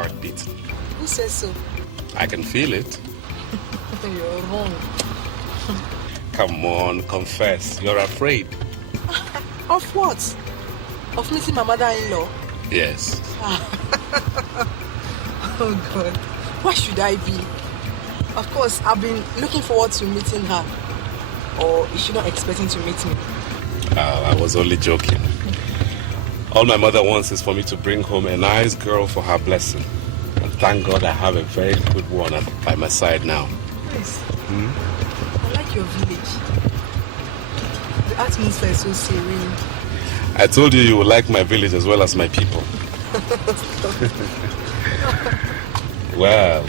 heart beat. Who says so? I can feel it. You're wrong. Come on, confess. You're afraid. Of what? Of meeting my mother-in-law? Yes. Oh God. Why should I be? Of course, I've been looking forward to meeting her. Or is she not expecting to meet me? I was only joking. All my mother wants is for me to bring home a nice girl for her blessing. And thank God I have a very good one by my side now. Nice. I like your village. The atmosphere is so serene. I told you would like my village as well as my people. Well.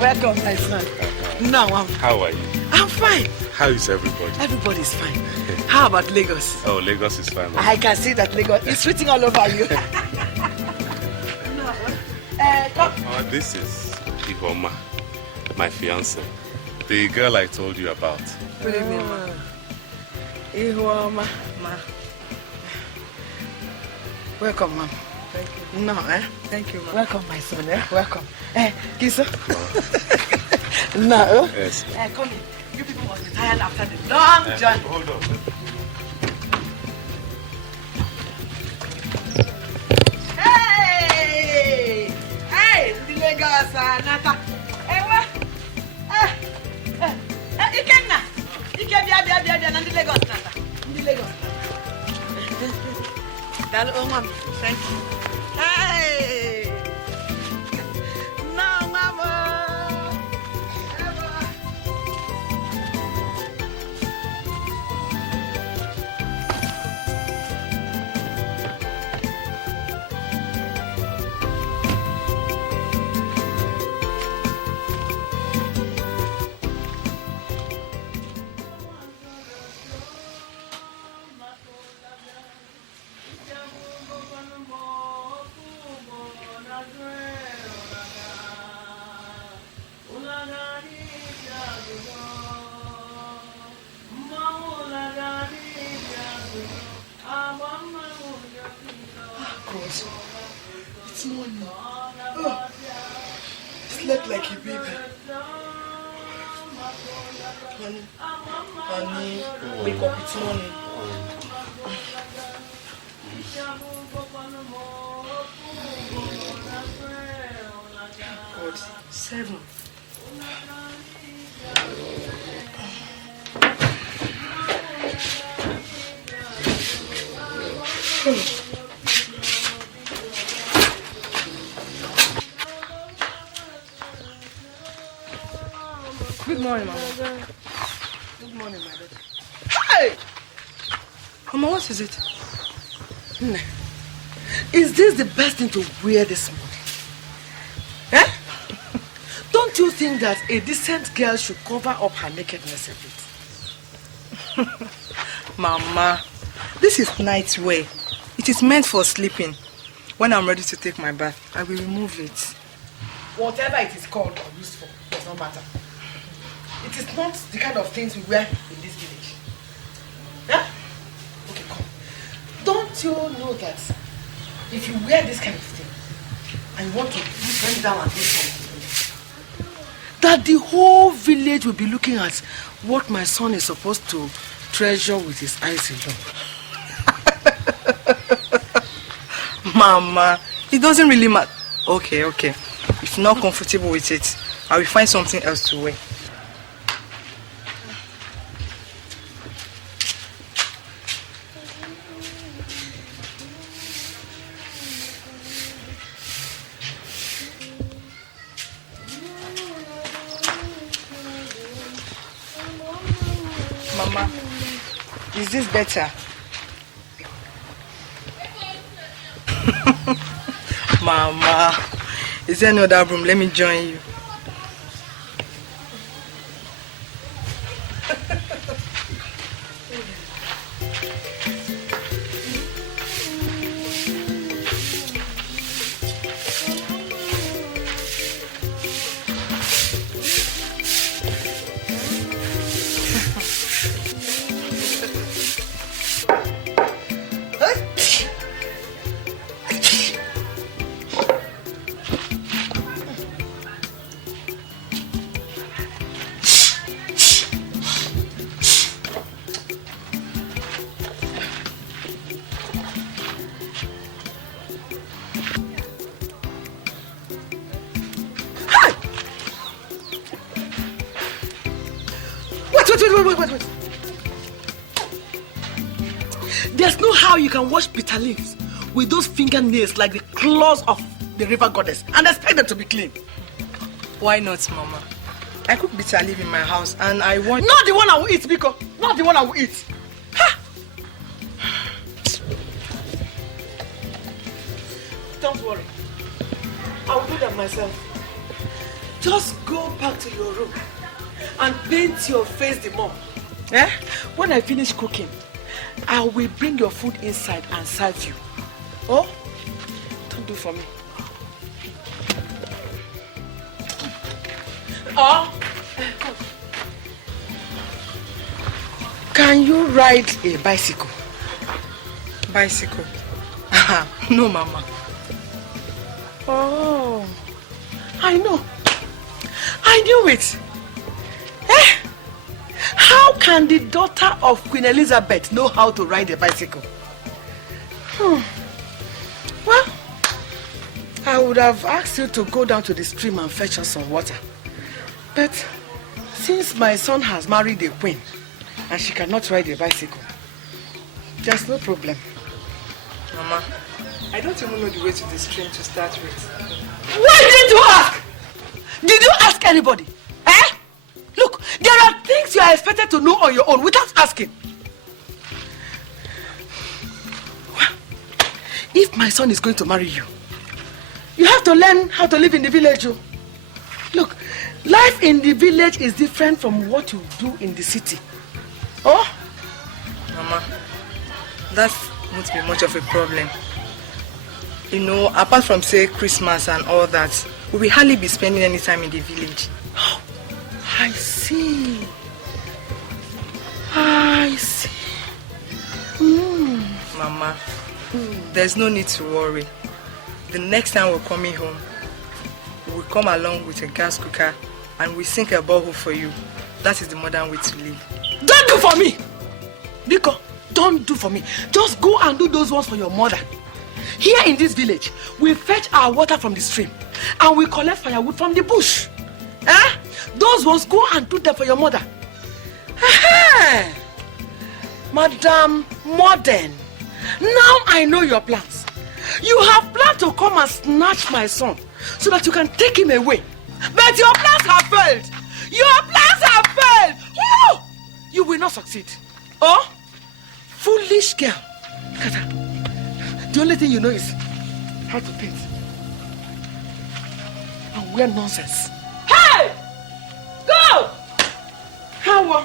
Welcome, my son. Now How are you? I'm fine. How is everybody? Everybody's fine. How about Lagos? Oh, Lagos is fine. I can see that Lagos is written all over you. Come. Oh, this is Chioma, my fiancée. The girl I told you about. Good evening, ma. Chioma, ma. Welcome, ma'am. Thank you. No, Thank you, ma'am. Welcome, my son, Welcome. Kisa. No. Yes. Come in. You people must be tired after the long journey. Hold on. Hey! The Lagos, Nata. What? Ikenna. Ikebia, and the Lagos, Nata. The Lagos. Mom. Thank you. Hey! No, Mama. It's morning. Oh, slept like a baby. Honey, wake up, it's morning. God, 7. Good morning, Mama. Good morning, my daughter. Hey! Mama, what is it? Is this the best thing to wear this morning? Don't you think that a decent girl should cover up her nakedness a bit? Mama, this is night wear. It is meant for sleeping. When I'm ready to take my bath, I will remove it. Whatever it is called or used for, does not matter. It is not the kind of things we wear in this village. Okay, come. Don't you know that if you wear this kind of thing and you want to bend down and do something, that the whole village will be looking at what my son is supposed to treasure with his eyes alone? Mama, it doesn't really matter. Okay. If you're not comfortable with it, I will find something else to wear. Mama, is this better? Mama, is there no other room? Let me join you. Wait. There's no how you can wash bitter leaves with those fingernails like the claws of the river goddess and expect them to be clean. Why not, Mama? I cook bitter leaf in my house and I want... Not the one I will eat, Biko. Not the one I will eat. Ha! Don't worry. I will do that myself. Just go back to your room and paint your face the more. Eh? When I finish cooking, I will bring your food inside and serve you. Oh? Don't do for me. Oh? Can you ride a bicycle? Bicycle? No, Mama. Oh, I know. I knew it. Eh? How can the daughter of Queen Elizabeth know how to ride a bicycle? Well, I would have asked you to go down to the stream and fetch us some water. But since my son has married a queen and she cannot ride a bicycle, there's no problem. Mama, I don't even know the way to the stream to start with. Why didn't you ask? Did you ask anybody? Eh? Look, there are things you are expected to know on your own without asking. Well, if my son is going to marry you, you have to learn how to live in the village. Oh. Look, life in the village is different from what you do in the city. Oh? Mama, that won't be much of a problem. You know, apart from, say, Christmas and all that, we will hardly be spending any time in the village. Oh, I see. I see. Mama, there's no need to worry. The next time we're coming home, we'll come along with a gas cooker and we sink a borehole for you. That is the modern way to live. Don't do for me! Biko, don't do for me. Just go and do those ones for your mother. Here in this village, we fetch our water from the stream and we collect firewood from the bush. Eh? Those ones, go and do them for your mother. Madam Modern, now I know your plans. You have planned to come and snatch my son so that you can take him away. But your plans have failed. Your plans have failed. Woo! You will not succeed. Oh? Foolish girl. Kata, the only thing you know is how to paint. And wear nonsense. Hey! Go! How?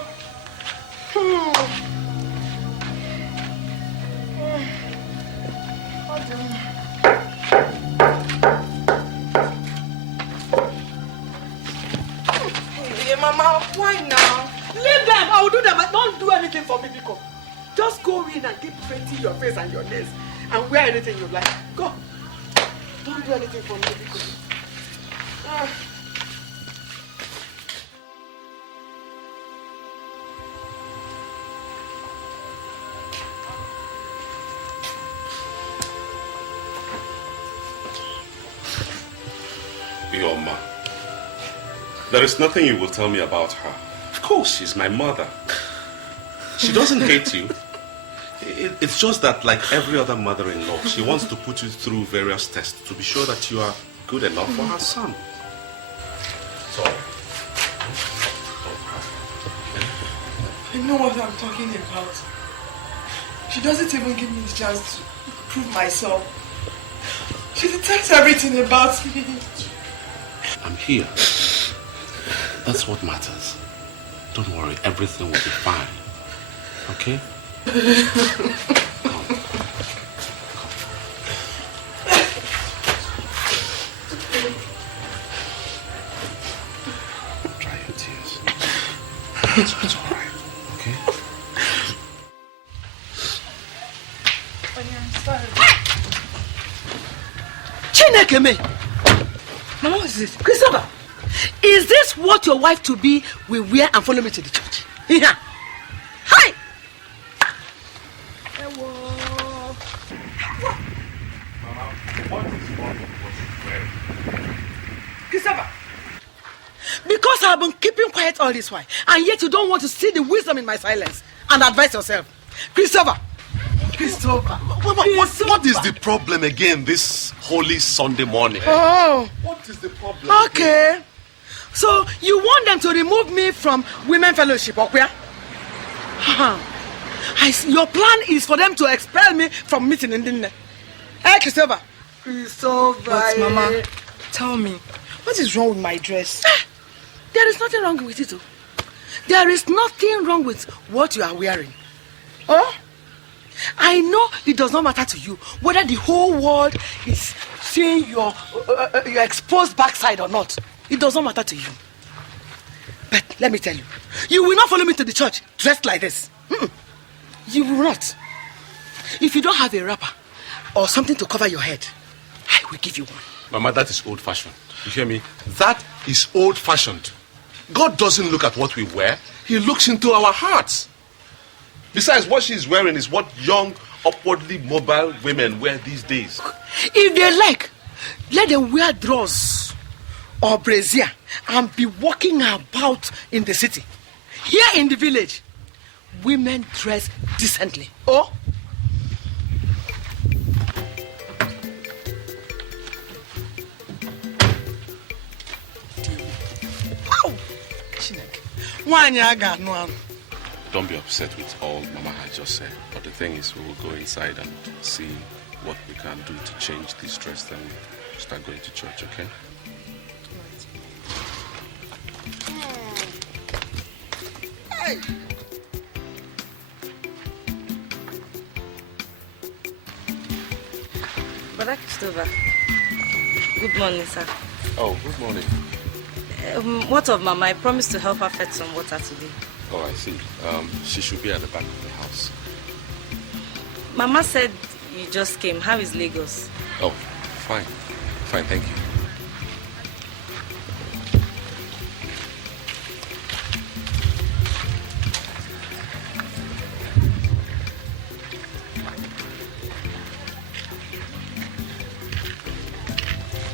Hey, Mama, why now? Leave them. I will do them. Don't do anything for me, Biko. Just go in and keep painting your face and your nails and wear anything you like. Go. Don't do anything for me, Biko. Chioma, there is nothing you will tell me about her. Of course, she's my mother. She doesn't hate you. It's just that, like every other mother-in-law, she wants to put you through various tests to be sure that you are good enough for her son. Sorry. I know what I'm talking about. She doesn't even give me the chance to prove myself. She detects everything about me. I'm here. That's what matters. Don't worry, everything will be fine. Okay? Come. Dry your tears. It's all right. Okay? Chineke me! Mama, what is this? Christopher, is this what your wife-to-be will wear and follow me to the church? Yeah. Hi! Mama, what is wrong with what you're wearing? Christopher, because I've been keeping quiet all this while, and yet you don't want to see the wisdom in my silence and advise yourself. Christopher! What is the problem again this holy Sunday morning? Oh. What is the problem? Okay. Again? So you want them to remove me from women fellowship, okay? Your plan is for them to expel me from meeting in the Hey, Christopher. But Mama, tell me, what is wrong with my dress? There is nothing wrong with it. There is nothing wrong with what you are wearing. Oh? I know it does not matter to you whether the whole world is seeing your exposed backside or not. It does not matter to you. But let me tell you, you will not follow me to the church dressed like this. You will not. If you don't have a wrapper or something to cover your head, I will give you one. Mama, that is old-fashioned. You hear me? That is old-fashioned. God doesn't look at what we wear. He looks into our hearts. Besides, what she's wearing is what young, upwardly mobile women wear these days. If they like, let them wear drawers or brassiere and be walking about in the city. Here in the village, women dress decently. Oh? Wow! Don't be upset with all Mama had just said. But the thing is, we will go inside and see what we can do to change this dress, then we start going to church, okay? Hey! Brother Christopher, good morning, sir. Oh, good morning. What of Mama? I promised to help her fetch some water today. Oh, I see. She should be at the back of the house. Mama said you just came. How is Lagos? Oh, fine. Fine, thank you.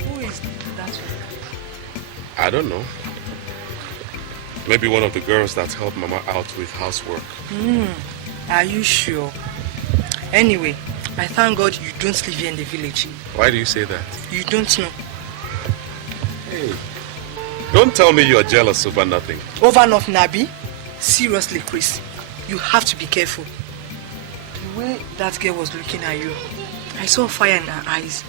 Who is that one? I don't know. Maybe one of the girls that helped Mama out with housework. Are you sure? Anyway, I thank God you don't live here in the village. Why do you say that? You don't know. Hey, don't tell me you're jealous over nothing. Over nothing, Nabi? Seriously, Chris, you have to be careful. The way that girl was looking at you, I saw fire in her eyes.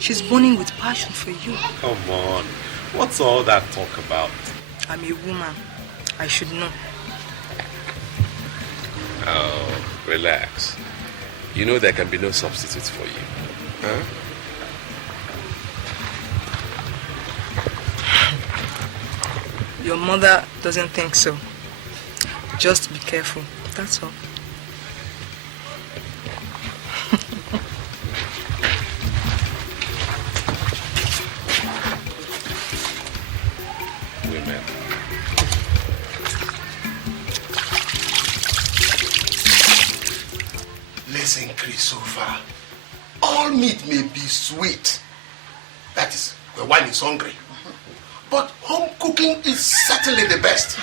She's burning with passion for you. Come on. What's all that talk about? I'm a woman. I should know. Oh, relax. You know there can be no substitutes for you. Huh? Your mother doesn't think so. Just be careful. That's all. Women. Listen, Christopher. All meat may be sweet. That is, when one is hungry. But home cooking is certainly the best.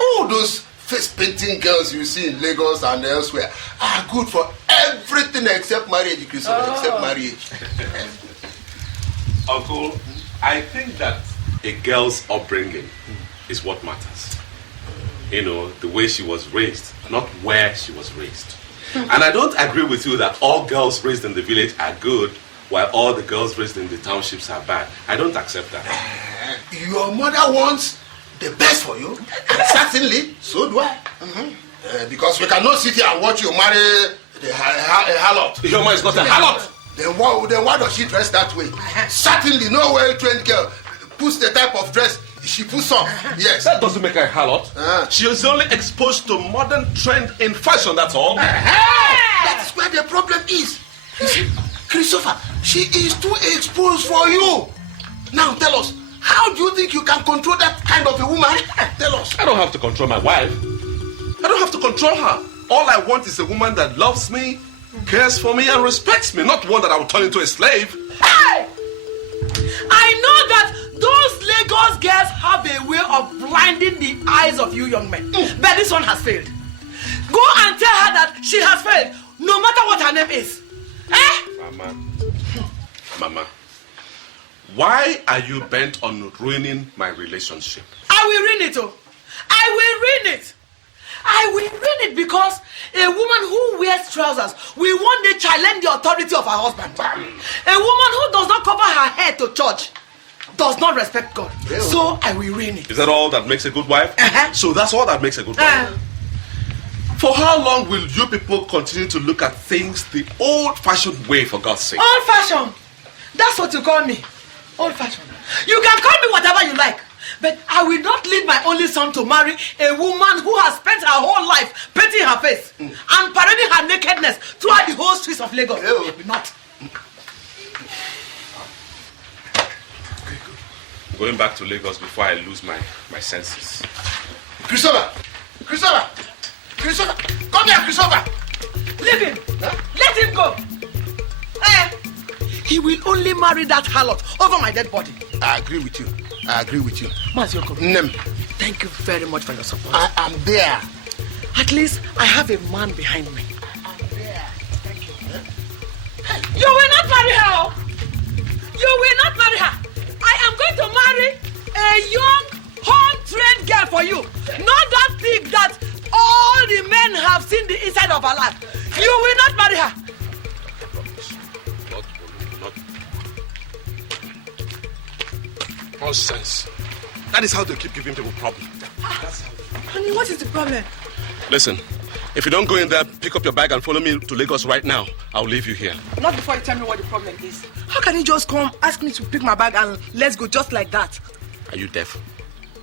All those face-painting girls you see in Lagos and elsewhere are good for everything except marriage, Christopher, except marriage. Uncle, I think that a girl's upbringing is what matters. you know, the way she was raised, not where she was raised. And I don't agree with you that all girls raised in the village are good, while all the girls raised in the townships are bad. I don't accept that. Your mother wants the best for you. Certainly, so do I. Because we cannot sit here and watch you marry a harlot. Chioma is not a harlot. Then why does she dress that way? Certainly, no well-trained girl puts the type of dress she puts on. Yes. That doesn't make her a harlot. She is only exposed to modern trend in fashion, that's all. That's where the problem is. You see, Christopher, she is too exposed for you. Now tell us, how do you think you can control that kind of a woman? Tell us. I don't have to control my wife. I don't have to control her. All I want is a woman that loves me, cares for me, and respects me, not one that I will turn into a slave. Hey! I know that those Lagos girls have a way of blinding the eyes of you young men. But this one has failed. Go and tell her that she has failed, no matter what her name is. Eh? Mama, why are you bent on ruining my relationship? I will ruin it, oh. I will ruin it. I will ruin it because a woman who wears trousers will one day challenge the authority of her husband. A woman who does not cover her head to church does not respect God. So I will ruin it. Is that all that makes a good wife? So that's all that makes a good wife? For how long will you people continue to look at things the old-fashioned way, for God's sake? Old-fashioned? That's what you call me. Old-fashioned. You can call me whatever you like. But I will not leave my only son to marry a woman who has spent her whole life painting her face and parading her nakedness throughout the whole streets of Lagos. I will not. I'm going back to Lagos before I lose my senses. Christopher! Christopher! Christopher! Come here, Christopher! Leave him! Huh? Let him go! He will only marry that harlot over my dead body. I agree with you. Mazioko, thank you very much for your support. I am there. At least I have a man behind me. I'm there. Thank you. You will not marry her. You will not marry her. I am going to marry a young, home-trained girl for you. Not that pig that all the men have seen the inside of her life. You will not marry her. Nonsense. That is how they keep giving people problems. Honey, what is the problem? Listen, if you don't go in there, pick up your bag and follow me to Lagos right now, I'll leave you here. Not before you tell me what the problem is. How can you just come, ask me to pick my bag and let's go just like that? Are you deaf?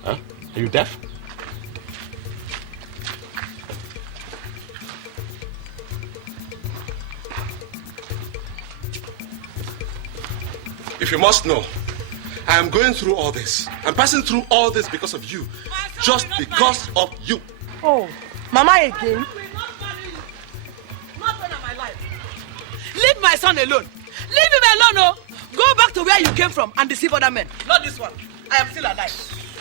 Huh? Are you deaf? If you must know, I am going through all this. I'm passing through all this because of you. Just because of you. Oh, Mama again? Not when I'm alive. Leave my son alone. Leave him alone, oh. Go back to where you came from and deceive other men. Not this one. I am still alive.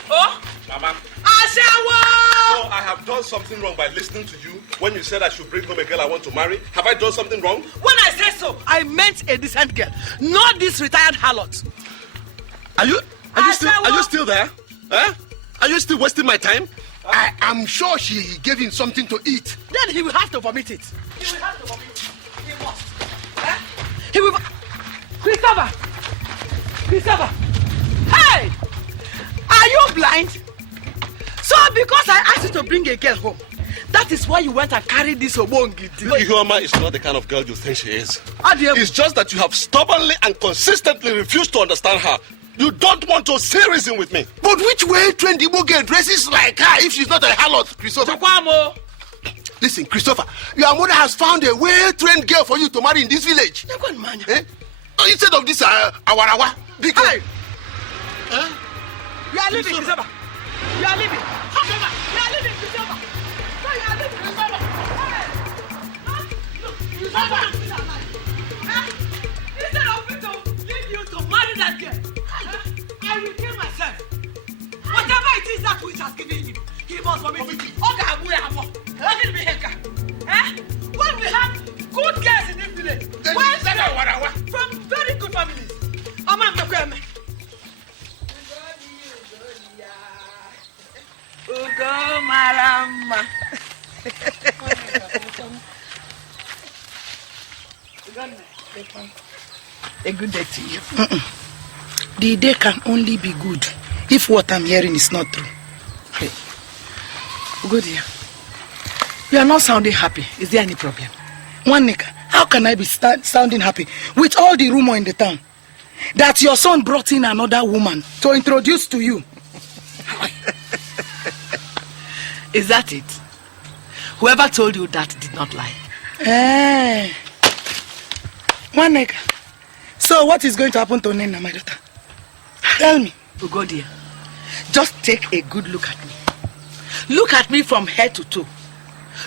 Oh? Mama. Ashawo! So I have done something wrong by listening to you when you said I should bring home a girl I want to marry. Have I done something wrong? When I said so, I meant a decent girl, not this retired harlot. Are you still there? Huh? Are you still wasting my time? I am sure she gave him something to eat. Then he will have to vomit it. He will have to vomit it. He must. He will. Christopher! Hey! Are you blind? So because I asked you to bring a girl home, that is why you went and carried this obongi. Chioma is not the kind of girl you think she is. Adieu. It's just that you have stubbornly and consistently refused to understand her. You don't want to say reason with me. But which way trained Igbo girl dresses like her if she's not a harlot, Christopher? Chukwamo. Listen, Christopher, your mother has found a well-trained girl for you to marry in this village. Eh? Instead of this awarawa. Because... Hey! You are leaving, Christopher. You are leaving. You are leaving, Christopher. No, you are leaving, Christopher. Hey! Look, Christopher. Instead of me to leave you to marry that girl, I will kill myself. Whatever it is that which has given him, he must vomit it. When we have good girls in this village, from very good families. Ugo, A good day to you. The day can only be good if what I'm hearing is not true. Hey. Good dear. You are not sounding happy. Is there any problem? One nigga, how can I be sounding happy with all the rumor in the town that your son brought in another woman to introduce to you? Is that it? Whoever told you that did not lie. One nigga. So what is going to happen to Nena, my daughter? Tell me. Ugo dear, just take a good look at me. Look at me from head to toe.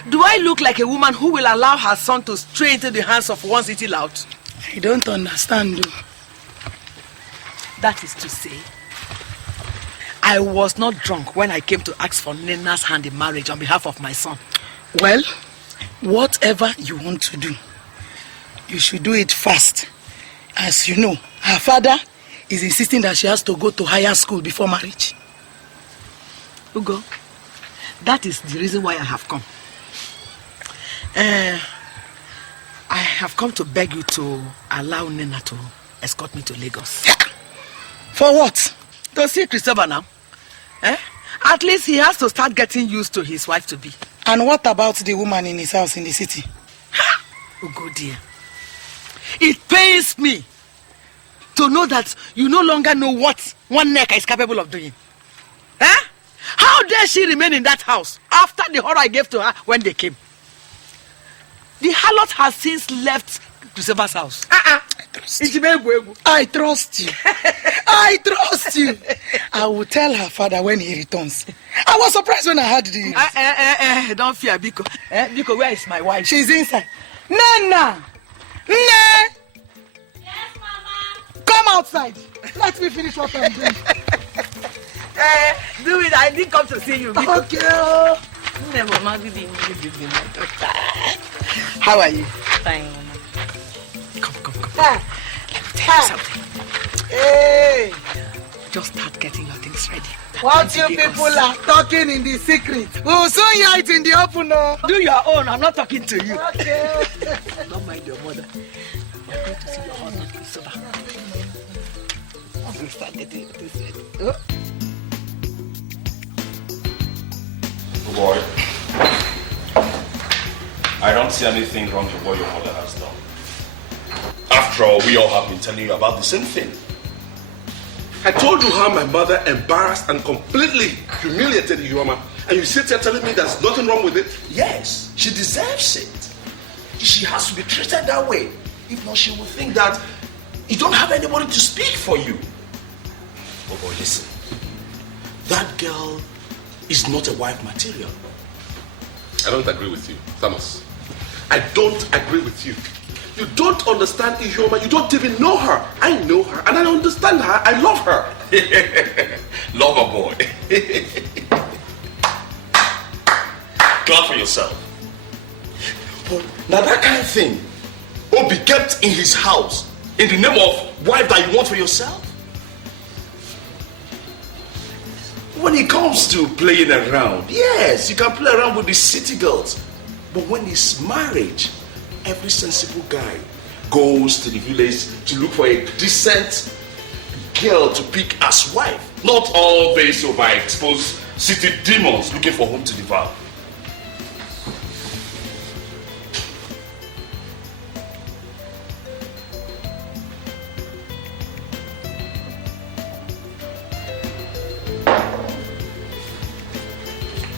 Do I look like a woman who will allow her son to stray into the hands of one city lout? I don't understand, though. That is to say, I was not drunk when I came to ask for Nena's hand in marriage on behalf of my son. Well, whatever you want to do, you should do it fast. As you know, her father is insisting that she has to go to higher school before marriage. Ugo, that is the reason why I have come. I have come to beg you to allow Nena to escort me to Lagos. For what? To see Christopher now. At least he has to start getting used to his wife-to-be. And what about the woman in his house in the city? Ugo dear, it pains me to know that you no longer know what one neck is capable of doing. How dare she remain in that house after the horror I gave to her when they came? The harlot has since left Christopher's house. I trust you. I trust you. I trust you. I will tell her father when he returns. I was surprised when I heard the... Don't fear, Biko. Biko, where is my wife? She's inside. Nana! Nana! Yes, Mama. Come outside. Let me finish what I'm doing. Do it. I didn't come to see you. Biko. Okay. Mama, good evening. How are you? Fine, Mama. Come. Let me tell you something. Hey! Just start getting your things ready. What you people are talking in the secret? We'll soon hear it in the open. No? Do your own. I'm not talking to you. Okay. Don't mind your mother. You're going to see your husband, Christopher. We'll start getting your things ready. Oh. Boy, I don't see anything wrong with what your mother has done. After all, we all have been telling you about the same thing. I told you how my mother embarrassed and completely humiliated Chioma, and you sit here telling me there's nothing wrong with it? Yes, she deserves it. She has to be treated that way. If not, she will think that you don't have anybody to speak for you. Oh boy, listen. That girl is not a wife material. I don't agree with you, Thomas. I don't agree with you. You don't understand Chioma. You don't even know her. I know her and I understand her. I love her. Love her, boy. Clap for yourself. But now that kind of thing will be kept in his house in the name of wife that you want for yourself. When it comes to playing around, yes, you can play around with the city girls. But when it's marriage, every sensible guy goes to the village to look for a decent girl to pick as wife. Not all based over exposed city demons looking for whom to devour.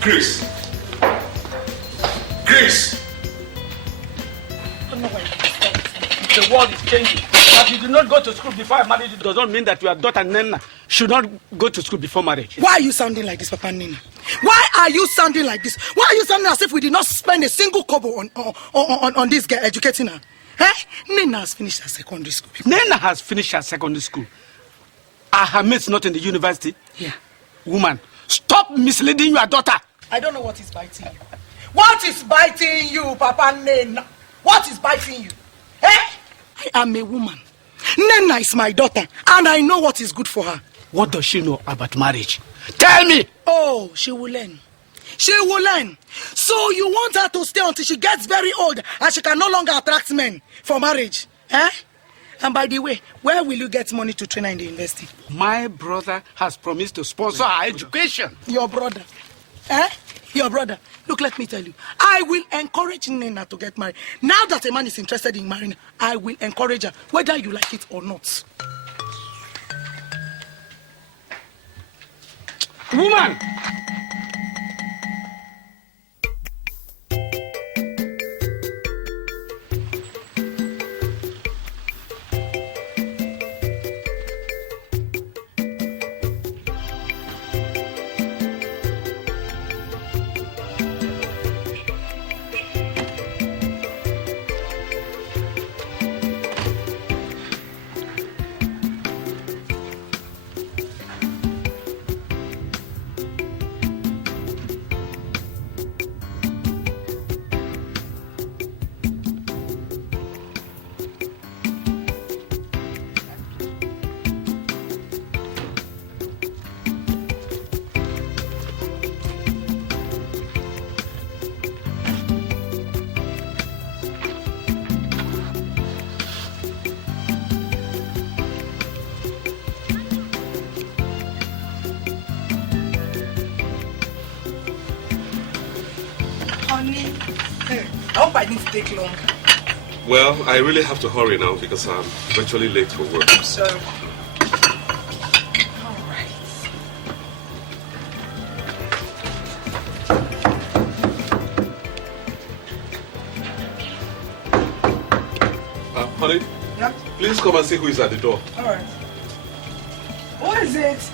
Chris! The world is changing. That you do not go to school before marriage does not mean that your daughter Nena should not go to school before marriage. Why are you sounding like this, Papa Nina? Why are you sounding like this? Why are you sounding as if we did not spend a single kobo on this girl educating her? Nena has finished her secondary school. Nena has finished her secondary school. Are her mates not in the university? Yeah. Woman, stop misleading your daughter. I don't know what is biting you. What is biting you, Papa Nena? What is biting you? I am a woman. Nena is my daughter, and I know what is good for her. What does she know about marriage? Tell me! Oh, she will learn. She will learn. So you want her to stay until she gets very old and she can no longer attract men for marriage? Eh? And by the way, where will you get money to train her in the university? My brother has promised to sponsor her education. Your brother? Eh? Your brother? Look, let me tell you. I will encourage Nena to get married. Now that a man is interested in marrying her, I will encourage her, whether you like it or not. Woman! Honey, I hope I didn't take long. Well, I really have to hurry now because I'm virtually late for work. So, all right. Honey, Yeah? please come and see who is at the door. All right. What is it?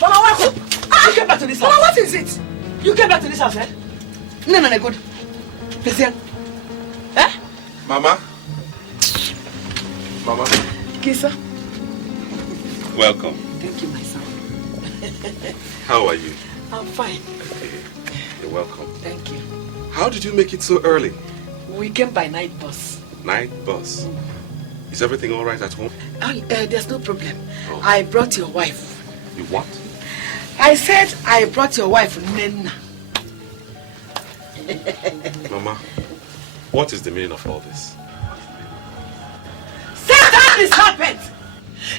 Mama, welcome. You came back to this house. Mama, what is it? You came back to this house, eh? No, good. Listen. Eh? Mama? Mama? Kisa? Welcome. Thank you, my son. How are you? I'm fine. You're welcome. Thank you. How did you make it so early? We came by night bus. Night bus. Is everything all right at home? There's no problem. Oh. I brought your wife. You what? I said I brought your wife, Nena. Mama, what is the meaning of all this? Satan is serpent!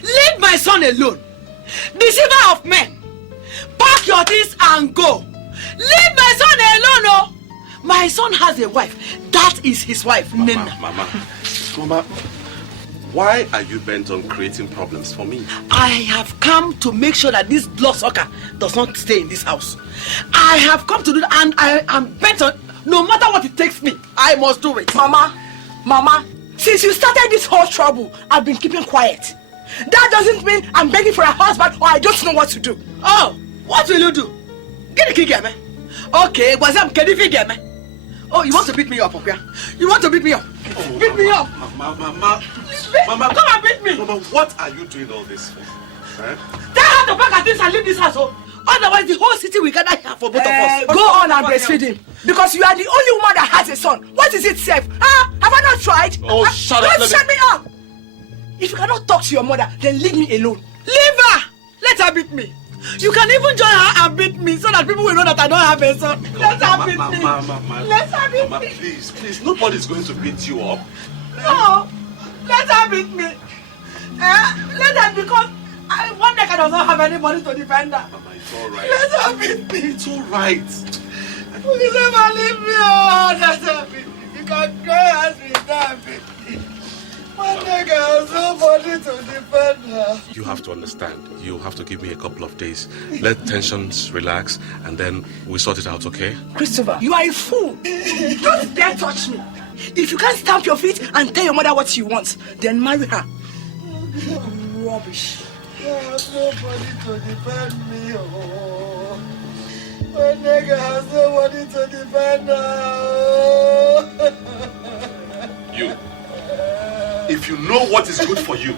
Leave my son alone. Deceiver of men. Pack your things and go. Leave my son alone, oh! My son has a wife. That is his wife, Nena. Mama, why are you bent on creating problems for me? I have come to make sure that this bloodsucker does not stay in this house. I have come to do that, and I am bent on, no matter what it takes me, I must do it. Mama, since you started this whole trouble, I've been keeping quiet. That doesn't mean I'm begging for a husband or I don't know what to do. Oh, what will you do? Get the key, game. Okay, was I'm getting the game. Oh, you want to beat me up, okay? You want to beat me up? Oh, beat me up. Mama, Come and beat me. Mama, what are you doing all this for? Huh? Tell her to pack her things and leave this house. Oh. Otherwise, the whole city will gather here for both of us. Go on and breastfeed him. Because you are the only woman that has a son. What is it, safe? Huh? Have I not tried? Oh, shut up. Don't shut me up. If you cannot talk to your mother, then leave me alone. Leave her. Let her beat me. You can even join her and beat me so that people will know that I don't have a son. Let her beat me. Let her beat me. Please, nobody's going to beat you up. No. Let her beat me. Let her, because one day I does not have anybody to defend her. Mama, it's all right. Let her beat me. It's all right. Please never leave me. Oh, let her beat me. You can cry as we die, beat me. One day I has nobody to defend her. You have to understand. You have to give me a couple of days. Let tensions relax, and then we sort it out, okay? Christopher, you are a fool. Don't dare touch me. If you can't stamp your feet and tell your mother what she wants, then marry her. Rubbish. There's nobody to defend me. Oh. My nigga has nobody to defend her. You. If you know what is good for you,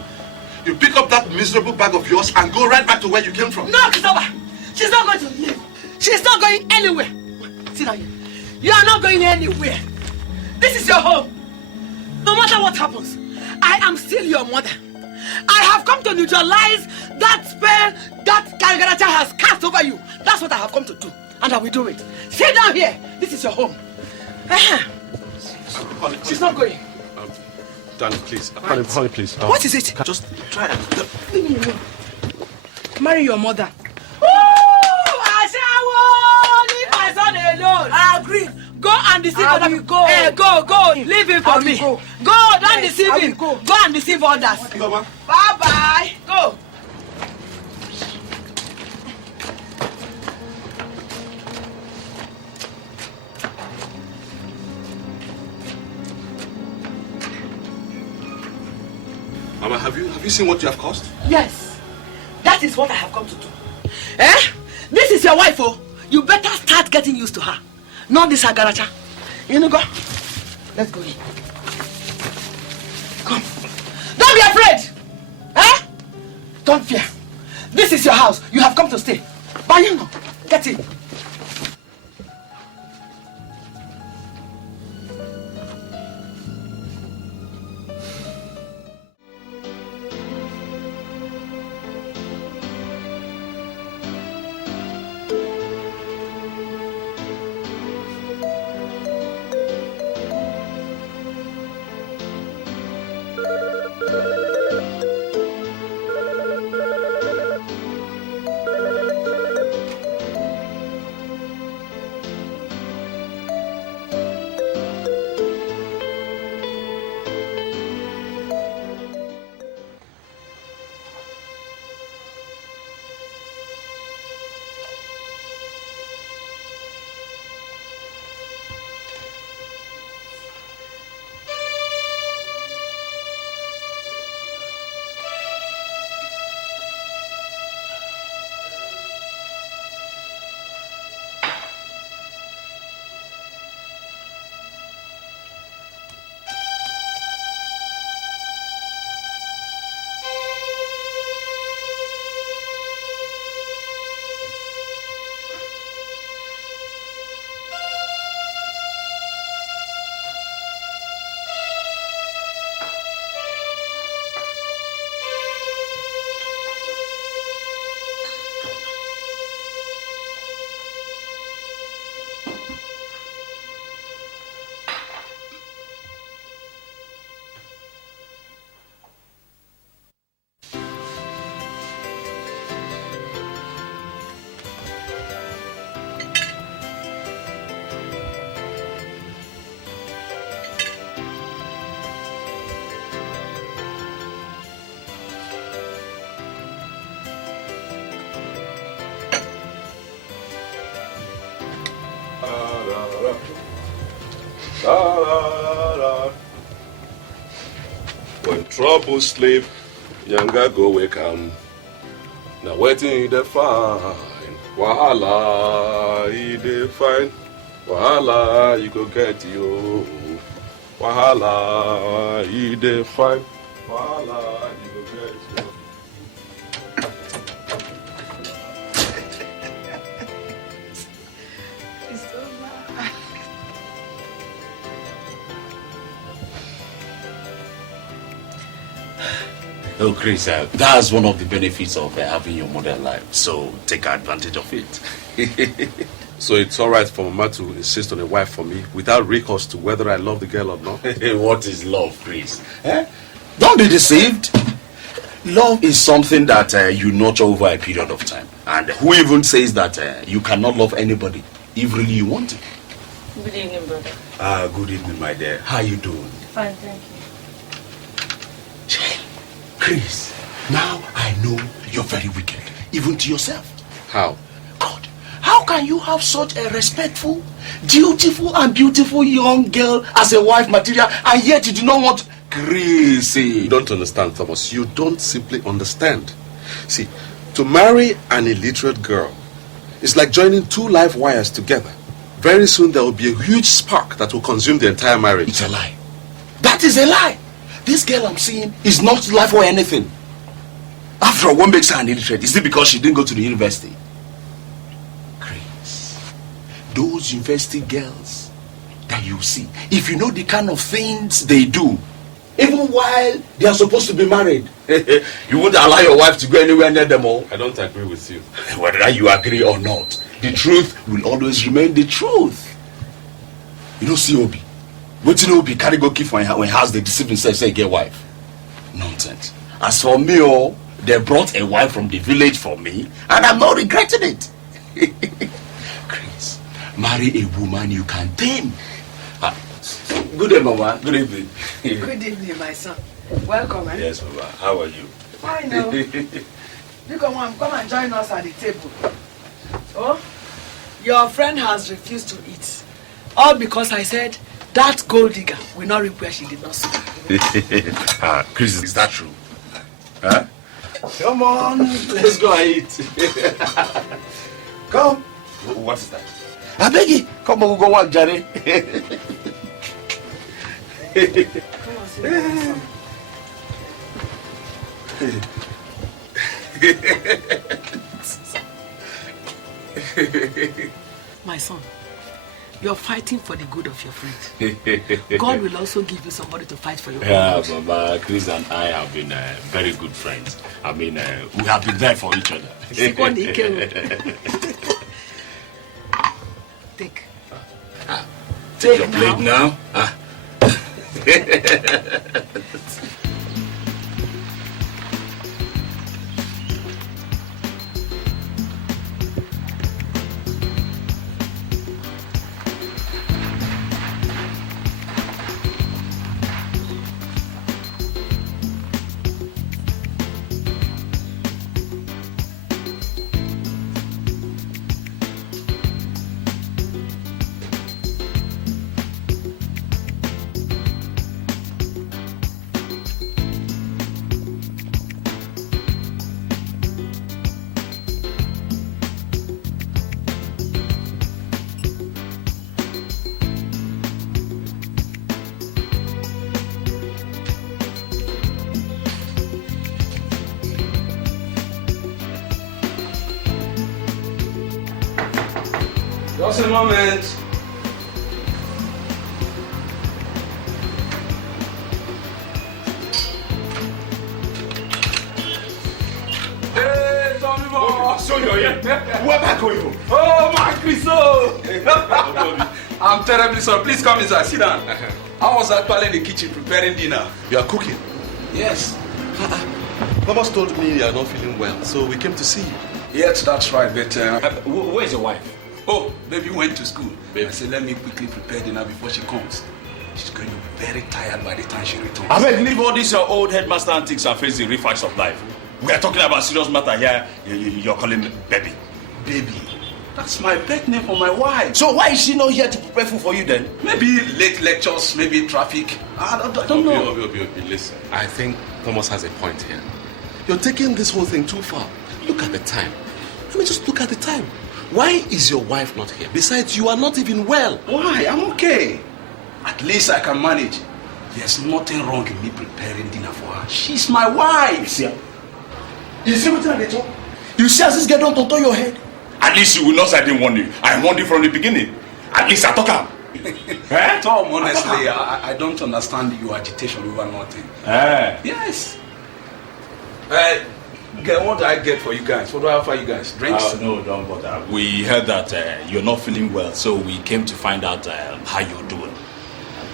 you pick up that miserable bag of yours and go right back to where you came from. No, Christopher. She's not going to leave. She's not going anywhere. Sit down here. You are not going anywhere. This is your home. No matter what happens, I am still your mother. I have come to neutralize that spell that Gargaracha has cast over you. That's what I have come to do. And I will do it. Sit down here. This is your home. Honey, She's not going. Danny, please. Honey, please. What is it? Just try and... Leave me alone. Marry your mother. Leave my son alone. I agree. Go and deceive I other will people. go. Go. Leave him for me. Go. Don't Yes, deceive I will him. go. Go and deceive others. Mama. Bye. Go. Mama, have you seen what you have caused? Yes. That is what I have come to do. This is your wife, oh. You better start getting used to her. Not this Agaracha. You know, go. Let's go in. Come. Don't be afraid. Don't fear. This is your house. You have come to stay. Bayingo, get in. When trouble sleep, younger go wake 'em. Now waiting the fine, wahala he fine, wahala you go get you, wahala he fine, wahala you go get you. Oh, Chris, that's one of the benefits of having your mother alive. So take advantage of it. So it's all right for Mama to insist on a wife for me without recourse to whether I love the girl or not? What is love, Chris? Don't be deceived. Love is something that you nurture over a period of time. And who even says that you cannot love anybody if really you want to? Good evening, brother. Good evening, my dear. How you doing? Fine, thank you. Chris, now I know you're very wicked, even to yourself. How? God, how can you have such a respectful, dutiful, and beautiful young girl as a wife material, and yet you do not want Chris? You don't understand, Thomas. You don't simply understand. See, to marry an illiterate girl is like joining two live wires together. Very soon there will be a huge spark that will consume the entire marriage. It's a lie. That is a lie. This girl I'm seeing is not life or anything. After all, what makes her an illiterate? Is it because she didn't go to the university? Chris, those university girls that you see, if you know the kind of things they do, Even while they are supposed to be married. You won't allow your wife to go anywhere near them all. I don't agree with you. Whether you agree or not, the truth will always remain the truth. You don't see Obi. What you know, Obi carry go keep when house they deceive themselves say get wife. Nonsense. As for me, they brought a wife from the village for me, and I'm not regretting it. Chris, marry a woman you can tame. Good day, Mama. Good evening. Good evening, my son. Welcome, eh? Yes, Mama. How are you? Fine, no. You come and join us at the table. Oh, your friend has refused to eat. All because I said that gold digger will not reap where she did not sow. Chris, is that true? Huh? Come on, let's go and eat. Come. What is that? I beg you. Come on, we'll go walk, Jerry. Come on, sit down, my son, you're fighting for the good of your friend. God will also give you somebody to fight for your cause. Yeah, Baba, Chris and I have been very good friends. I mean, we have been there for each other. Take. Take your plate now. Just a moment. Hey, Tommy boy. So you're here. Where am I going home? Oh, my Chriso. I'm terribly sorry. Please come inside. Sit down. I was actually in the kitchen preparing dinner. You are cooking? Yes. Thomas told me you are not feeling well, so we came to see you. Yes, that's right, but... Where's your wife? Oh, baby went to school. Baby. I said, let me quickly prepare dinner before she comes. She's going to be very tired by the time she returns. I beg, leave all these your old headmaster antics and face the real facts of life. We are talking about serious matter here. You're calling me baby. Baby. That's my pet name for my wife. So why is she not here to prepare food for you then? Maybe late lectures, maybe traffic. I don't know. Obi, listen. I think Thomas has a point here. You're taking this whole thing too far. Look at the time. I mean, just look at the time. Why is your wife not here? Besides, you are not even well. Why? I'm okay. At least I can manage. There's nothing wrong in me preparing dinner for her. She's my wife. You see what I told? You see as this girl don't turn your head? At least you will not say I didn't warn you. I warned you from the beginning. At least I talk her. Tom, honestly, I don't understand your agitation over nothing. Yes. What do I get for you guys? What do I offer you guys? Drinks? No, don't bother. We heard that you're not feeling well, so we came to find out how you're doing.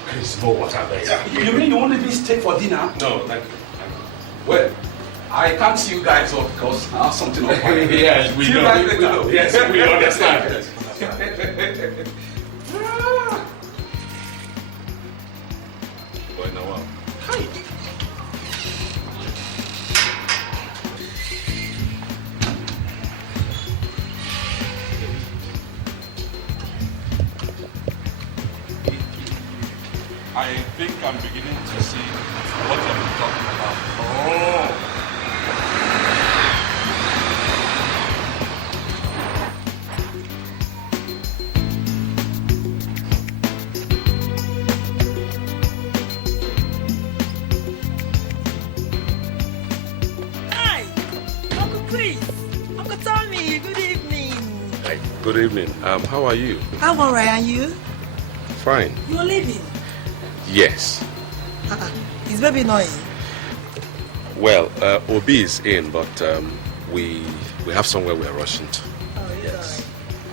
Chris, no water there. You mean you won't even stay for dinner? No, thank you. Well, I can't see you guys off because I have something on my mind. Yes, we know. Yes, we understand. Boy, now, wow. Hi. I think I'm beginning to see what you've been talking about. Oh. Hi, Uncle Chris, Uncle Tommy, good evening. Hey, good evening. How are you? I'm alright, and you? Fine. You're leaving? Yes. Is baby not in? Well, Obi is in, but we have somewhere we're rushing to. Oh, yes.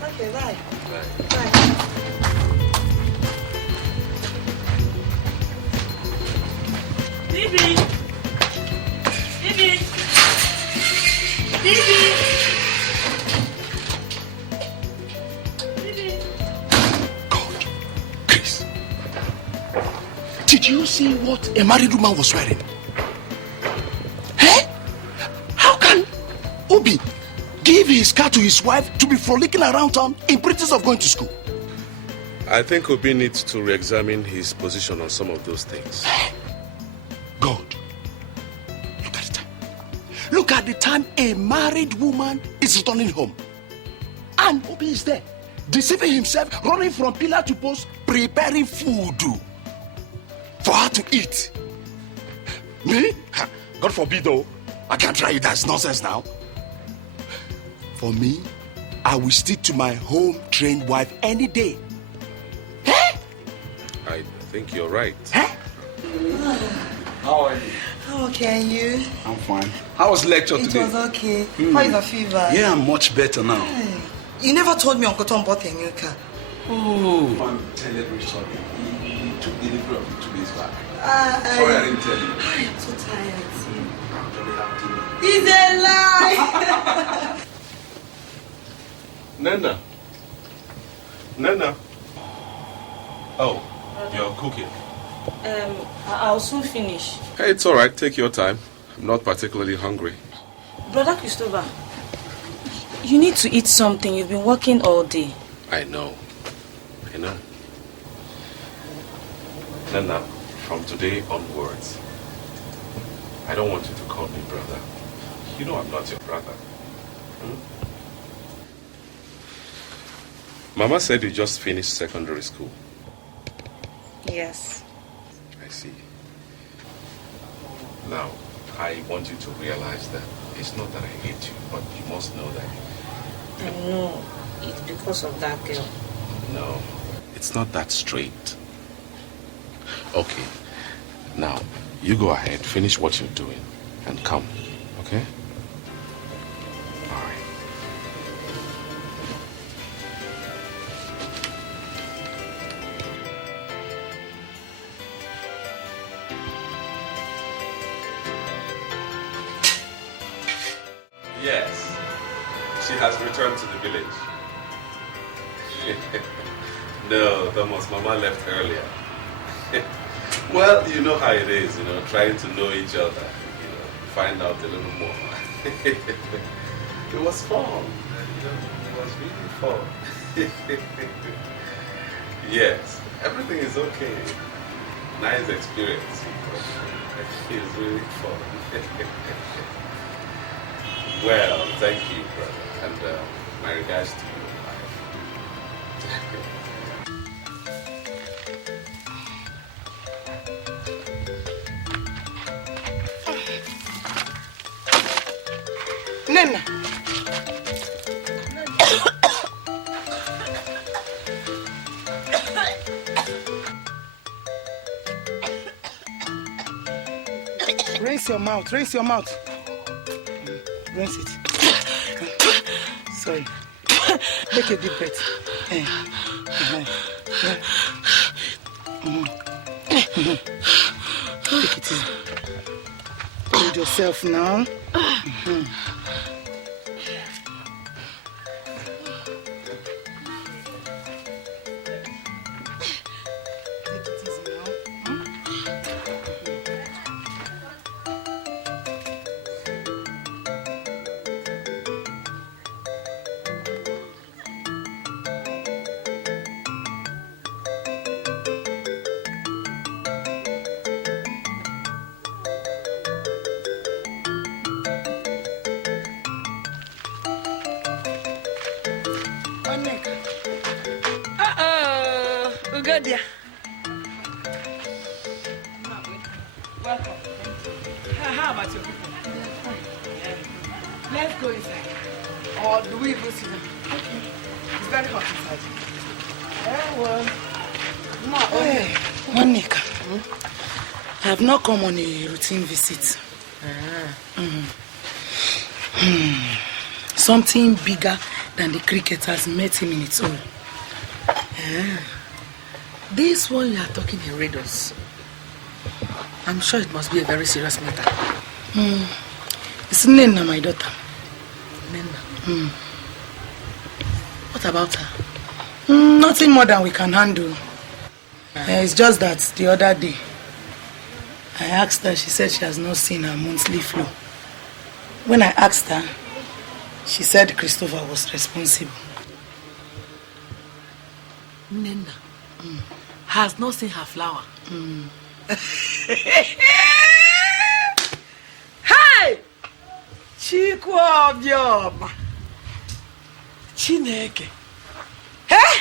Right. Okay, bye. Bye. Bibi! Bibi! Bibi! God, Chris. Did you see what a married woman was wearing? Eh? How can Obi give his car to his wife to be frolicking around town in pretense of going to school? I think Obi needs to re-examine his position on some of those things. God, look at the time. Look at the time a married woman is returning home. And Obi is there, deceiving himself, running from pillar to post, preparing food for her to eat. Me? God forbid though. I can't try it. That's nonsense now. For me, I will stick to my home-trained wife any day. I think you're right. How are you? Okay, and you? I'm fine. How was lecture today? It was okay. How is the fever? Yeah, I'm much better now. Hey. You never told me Uncle Tom bought a new car. Oh, I'm terribly sorry. He took delivery of it 2 days back. Sorry I didn't tell you. I'm so tired. I'm very happy. It's a lie! Nana. Nana. Oh, you're cooking. I'll soon finish. Hey, it's all right. Take your time. I'm not particularly hungry. Brother Christopher, you need to eat something. You've been working all day. I know. Nana, from today onwards, I don't want you to call me brother. You know I'm not your brother. Mama said you just finished secondary school. Yes. I see. Now, I want you to realize that it's not that I hate you, but you must know that. I know. It's because of that girl. No, it's not that straight. Okay. Now, you go ahead, finish what you're doing, and come. Okay? All right. Yes, she has returned to the village. No, Thomas, Mama left earlier. Well, you know how it is, trying to know each other, find out a little more. It was fun, it was really fun. Yes, everything is okay. Nice experience. It was really fun. Well, thank you, brother, and my regards to you. Nana. Rinse your mouth, rinse your mouth. Rinse it. Sorry. Take a deep breath. Take it easy. Hold yourself now. Ugodia. Welcome. How about your people? Let's go inside. Or do we even see them? Okay. It's very hot inside. Hey, Monica. I have not come on a routine visit. Something bigger than the cricket has met him in its own. This one you are talking in riddles. I'm sure it must be a very serious matter. It's Nena, my daughter. Nena? What about her? Nothing more than we can handle. It's just that the other day, I asked her, she said she has not seen her monthly flow. When I asked her, she said Christopher was responsible. Nena has not seen her flower. Hey! Chikwuka! Chineke. Hey!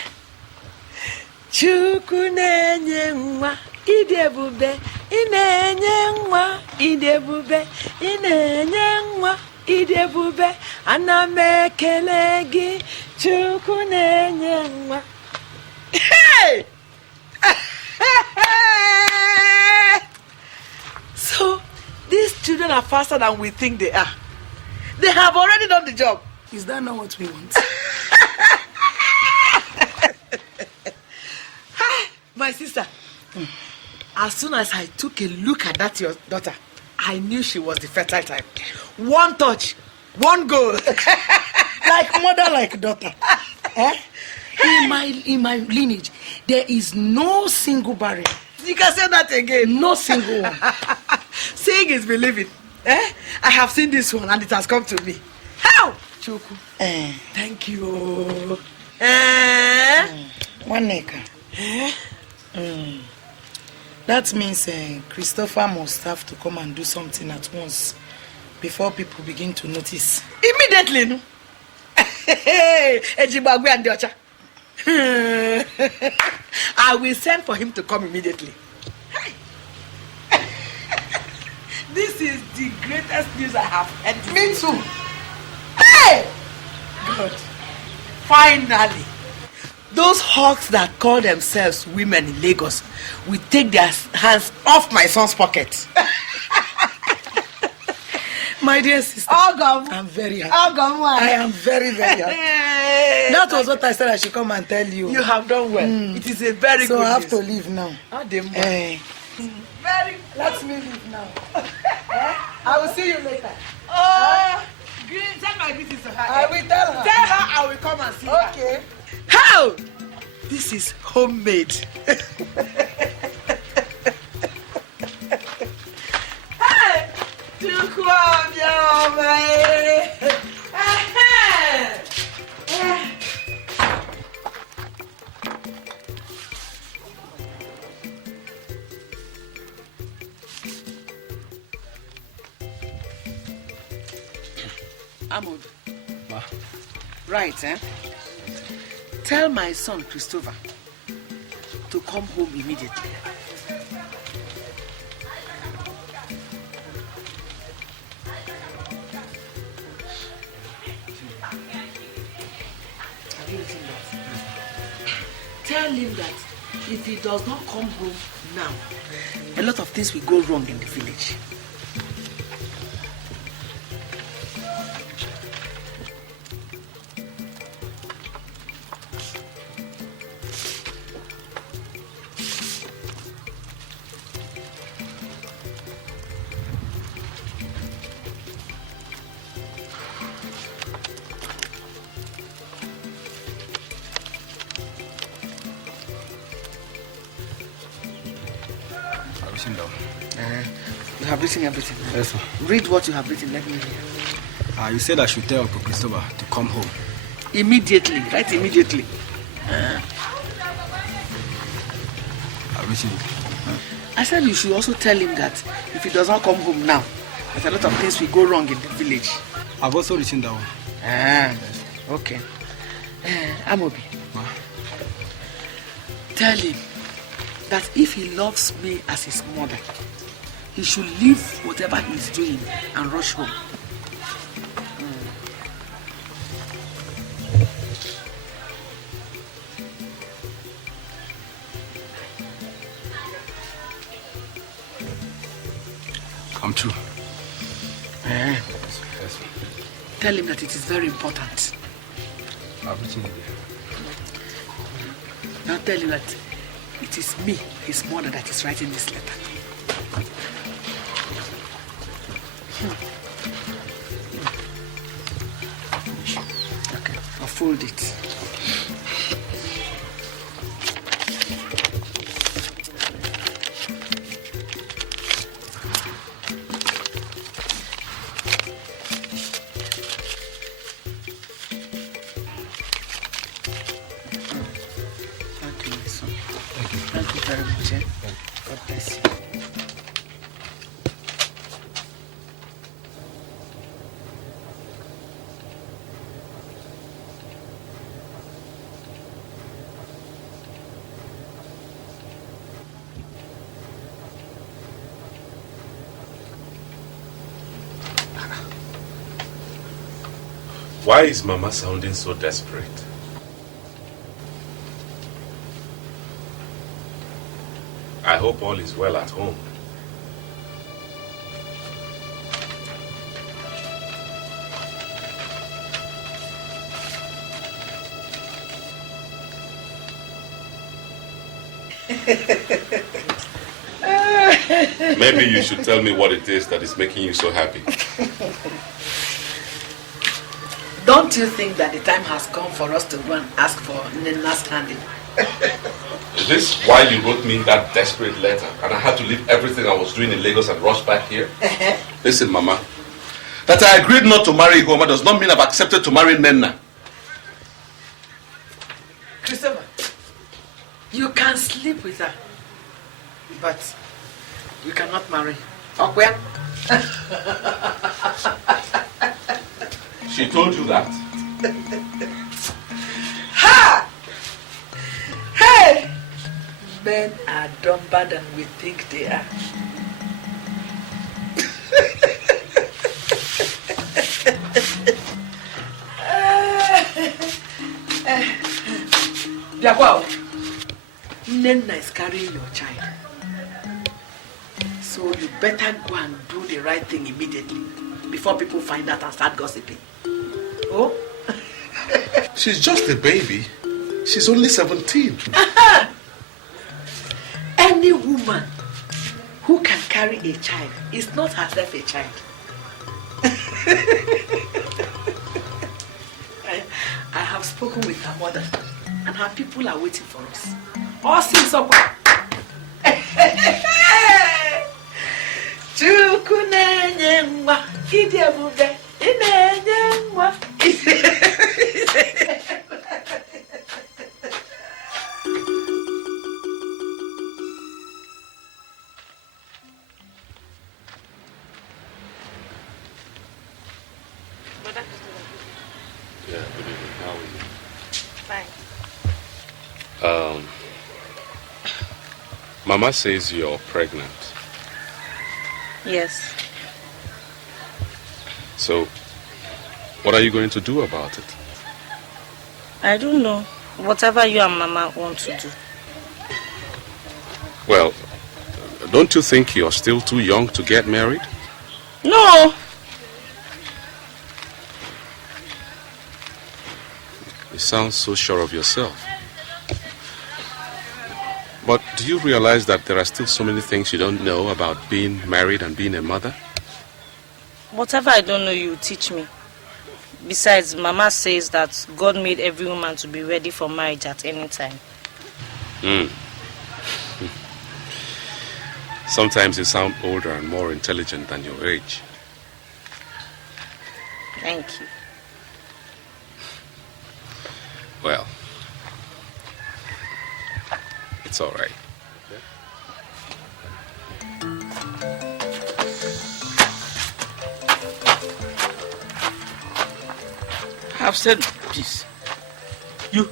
Chukwu na-enye nwa ịdị ebube, ị na-enye nwa ịdị ebube, ị na-enye nwa ịdị ebube, ana m ekele gị, Chukwu na-enye nwa. Hey! So, these children are faster than we think they are. They have already done the job. Is that not what we want? My sister, as soon as I took a look at that your daughter, I knew she was the fertile type. One touch, one goal. Like mother, like daughter. In my lineage, there is no single barrier. You can say that again. No single one. Seeing is believing. I have seen this one and it has come to me. How? Chuku. Thank you. One neka. That means Christopher must have to come and do something at once before people begin to notice. Immediately, no? Ejibagwe and Diocha. I will send for him to come immediately. This is the greatest news I have heard. Me too. Hey! God. Finally. Those hawks that call themselves women in Lagos will take their hands off my son's pocket. My dear sister, I'm very happy. I am very, very happy. That was what I said I should come and tell you. You have done well. It is a very good So I have news. to leave now. Let me leave now. I will see you later. Tell my greetings to her. I will tell her. Tell her I will come and see her. Okay. How? This is homemade. Hey! Amod. Right, Tell my son Christopher to come home immediately. Have you written that? Tell him that if he does not come home now, a lot of things will go wrong in the village. You have written everything. Yes, sir. Read what you have written. Let me hear. You said I should tell Uncle Christopher to come home. Immediately. Right immediately. I've written. I said you should also tell him that if he does not come home now, that a lot of things will go wrong in the village. I've also written that one. Okay. Amobi. Tell him that if he loves me as his mother, he should leave whatever he's doing and rush home. come true. Eh. Yes. Tell him that it is very important. I'll be changing. Now tell him that it is me, his mother, that is writing this letter. Okay, I'll fold it. Why is Mama sounding so desperate? I hope all is well at home. Maybe you should tell me what it is that is making you so happy. Don't you think that the time has come for us to go and ask for Nna's hand? Is this why you wrote me that desperate letter and I had to leave everything I was doing in Lagos and rush back here? Listen, Mama, that I agreed not to marry Igoma does not mean I've accepted to marry Nena. Christopher, you can sleep with her, but you cannot marry. Okay? She told you that? Ha! Hey! Men are dumber than we think they are. Wow. Nena is carrying your child. So you better go and do the right thing immediately before people find out and start gossiping. Oh? She's just a baby. She's only 17. Any woman who can carry a child is not herself a child. I have spoken with her mother, and her people are waiting for us. All since up. Chukwuka, Idiabube, Inenyenwa. Yeah, good evening. How are you? Fine. Mama says you're pregnant. Yes. So, what are you going to do about it? I don't know. Whatever you and Mama want to do. Well, don't you think you're still too young to get married? No. You sound so sure of yourself. But do you realize that there are still so many things you don't know about being married and being a mother? Whatever I don't know, you teach me. Besides, Mama says that God made every woman to be ready for marriage at any time. Sometimes you sound older and more intelligent than your age. Thank you. Well, it's all right. I've said peace. You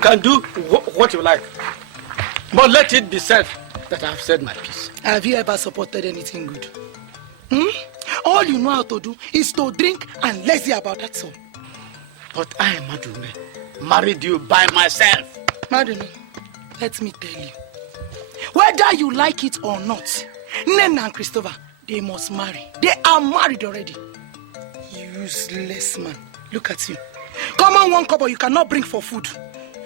can do what you like. But let it be said that I've said my piece. Have you ever supported anything good? All you know how to do is to drink and lazy about that song. But I, Madume, married you by myself. Madume, let me tell you. Whether you like it or not, Nena and Christopher, They must marry. They are married already. Useless man. Look at you. Come on, one couple you cannot bring for food.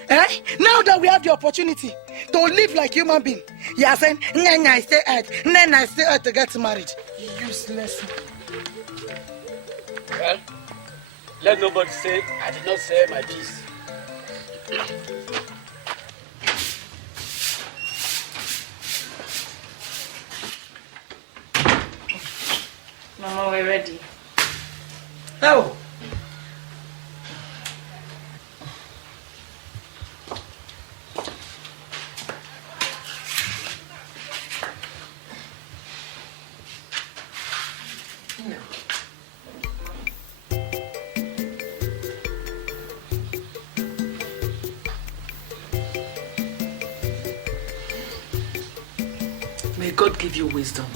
Eh? Now that we have the opportunity to live like human being, you are saying, Nene, I stay out to get married. Useless man. Well, let nobody say I did not say my piece. Mama, we're ready. Oh. May God give you wisdom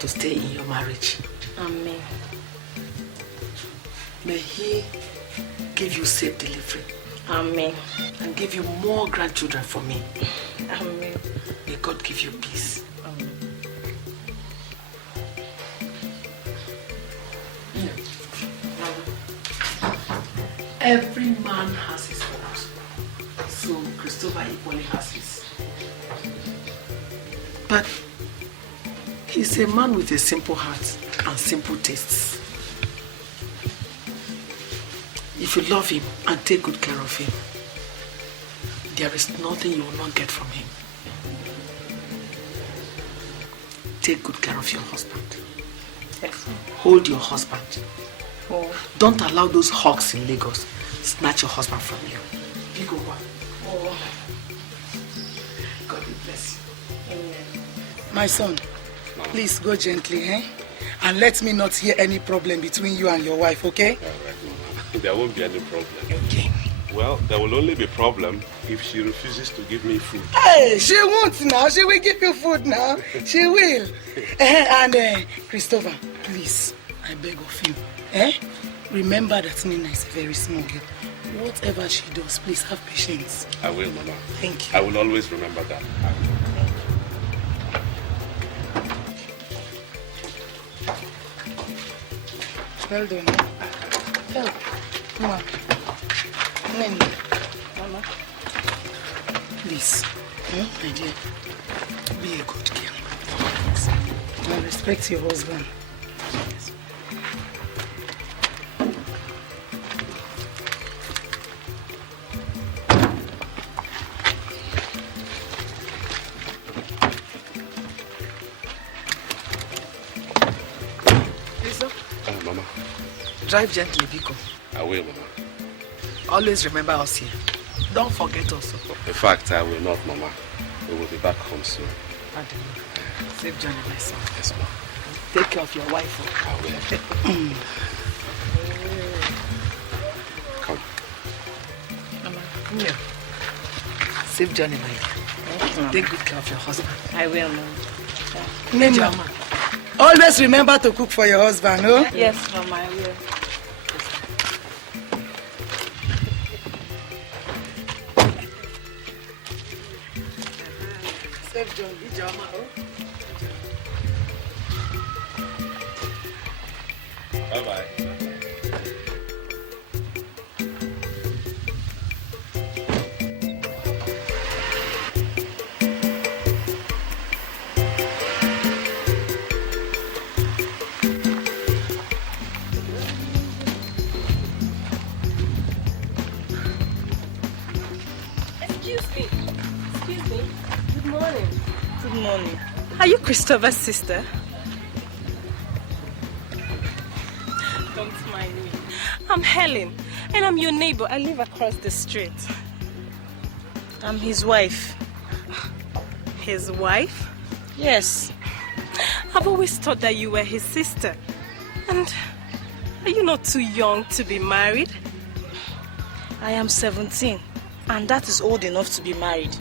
to stay in your marriage. Amen. May He give you safe delivery. Amen. And give you more grandchildren for me. Amen. May God give you peace. Amen. Every man has his faults. So Christopher equally has his. But he's a man with a simple heart and simple tastes. If you love him and take good care of him, there is nothing you will not get from him. Take good care of your husband. Yes. Hold your husband. Oh. Don't allow those hawks in Lagos snatch your husband from you. Big over. Oh. God will bless you. Amen. My son, please go gently, eh? And let me not hear any problem between you and your wife, okay? All right, Mama. There won't be any problem. Okay. Well, there will only be problem if she refuses to give me food. Hey, she won't now. She will give you food now. She will. And Christopher, please, I beg of you, eh? Remember that Nina is a very small girl. Whatever she does, please have patience. I will, Mama. Thank you. I will always remember that. Well done. Oh, come on. Nene. Mama. Please, my dear, be a good girl. And respect your husband. Yes. Mama. Drive gently, Biko. I will, Mama. Always remember us here. Don't forget us. In fact, I will not, Mama. We will be back home soon. Safe journey, my son. Yes, Mama. Take care of your wife. I will. Come. Mama. Yeah. Safe journey, my dear. Take good care of your husband. I will, Mama. Mama. Always remember to cook for your husband, no? Yes, Mama, I will. Safe journey, Chioma. Bye-bye. Are you Christopher's sister? Don't mind me. I'm Helen, and I'm your neighbor. I live across the street. I'm his wife. His wife? Yes. I've always thought that you were his sister. And are you not too young to be married? I am 17, and that is old enough to be married.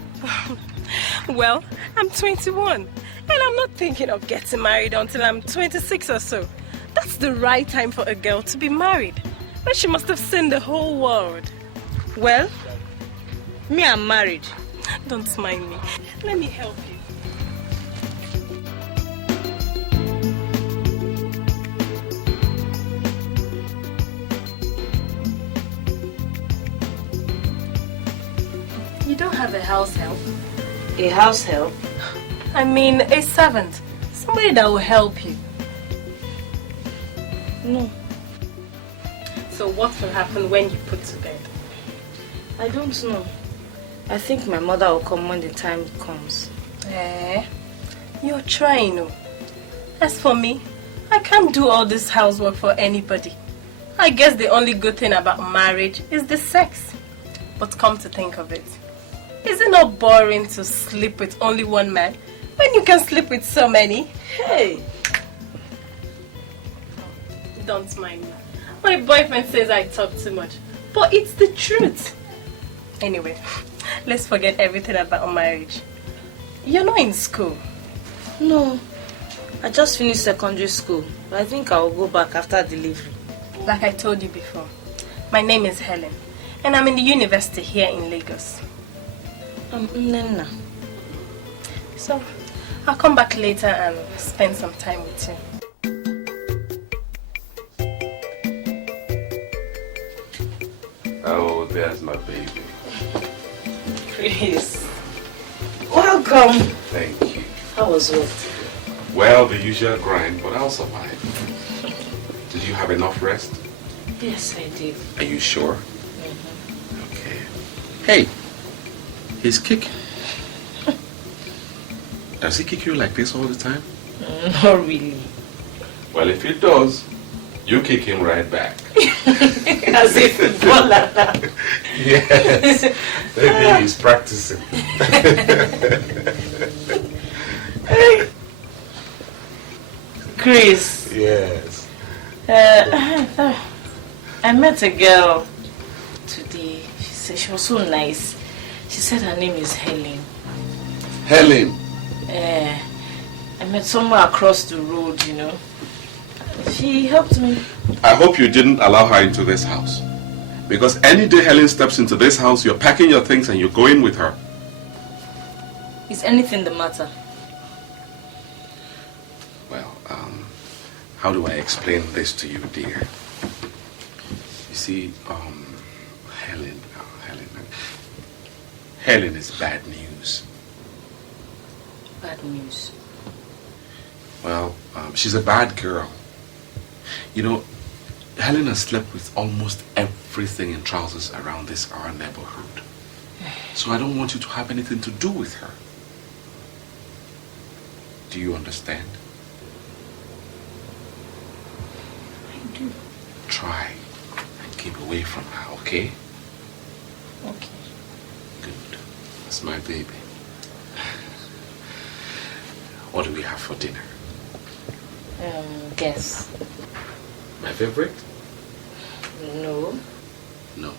Well, I'm 21, and I'm not thinking of getting married until I'm 26 or so. That's the right time for a girl to be married. But she must have seen the whole world. Well, me, I'm married. Don't mind me. Let me help you. don't have a house help. A house help? I mean, a servant. Somebody that will help you. No. So what will happen when you put to bed? I don't know. I think my mother will come when the time comes. You're trying, oh. As for me, I can't do all this housework for anybody. I guess the only good thing about marriage is the sex. But come to think of it, is it not boring to sleep with only one man when you can sleep with so many? Hey! Don't mind me. My boyfriend says I talk too much, but it's the truth. Anyway, let's forget everything about marriage. You're not in school. No. I just finished secondary school, but I think I will go back after delivery. Like I told you before, my name is Helen, and I'm in the university here in Lagos. Nena. So, I'll come back later and spend some time with you. Oh, there's my baby. Chris. Welcome. Thank you. How was work? Well, the usual grind, but I'll survive. Did you have enough rest? Yes, I did. Are you sure? Okay. Hey, he's kicking. Does he kick you like this all the time? Not really. Well, if he does, you kick him right back. As a footballer. Yes. Maybe he's practicing. Chris. Yes. I met a girl today. She said she was so nice. She said her name is Helen. Helen? I met somewhere across the road, you know. She helped me. I hope you didn't allow her into this house. Because any day Helen steps into this house, you're packing your things and you're going with her. Is anything the matter? Well, how do I explain this to you, dear? You see, Helen is bad news. Bad news? Well, she's a bad girl. You know, Helen has slept with almost everything in trousers around our neighborhood. So I don't want you to have anything to do with her. Do you understand? I do. Try and keep away from her, okay? Okay. Good. That's my baby. What do we have for dinner? Guess. My favorite? No. No.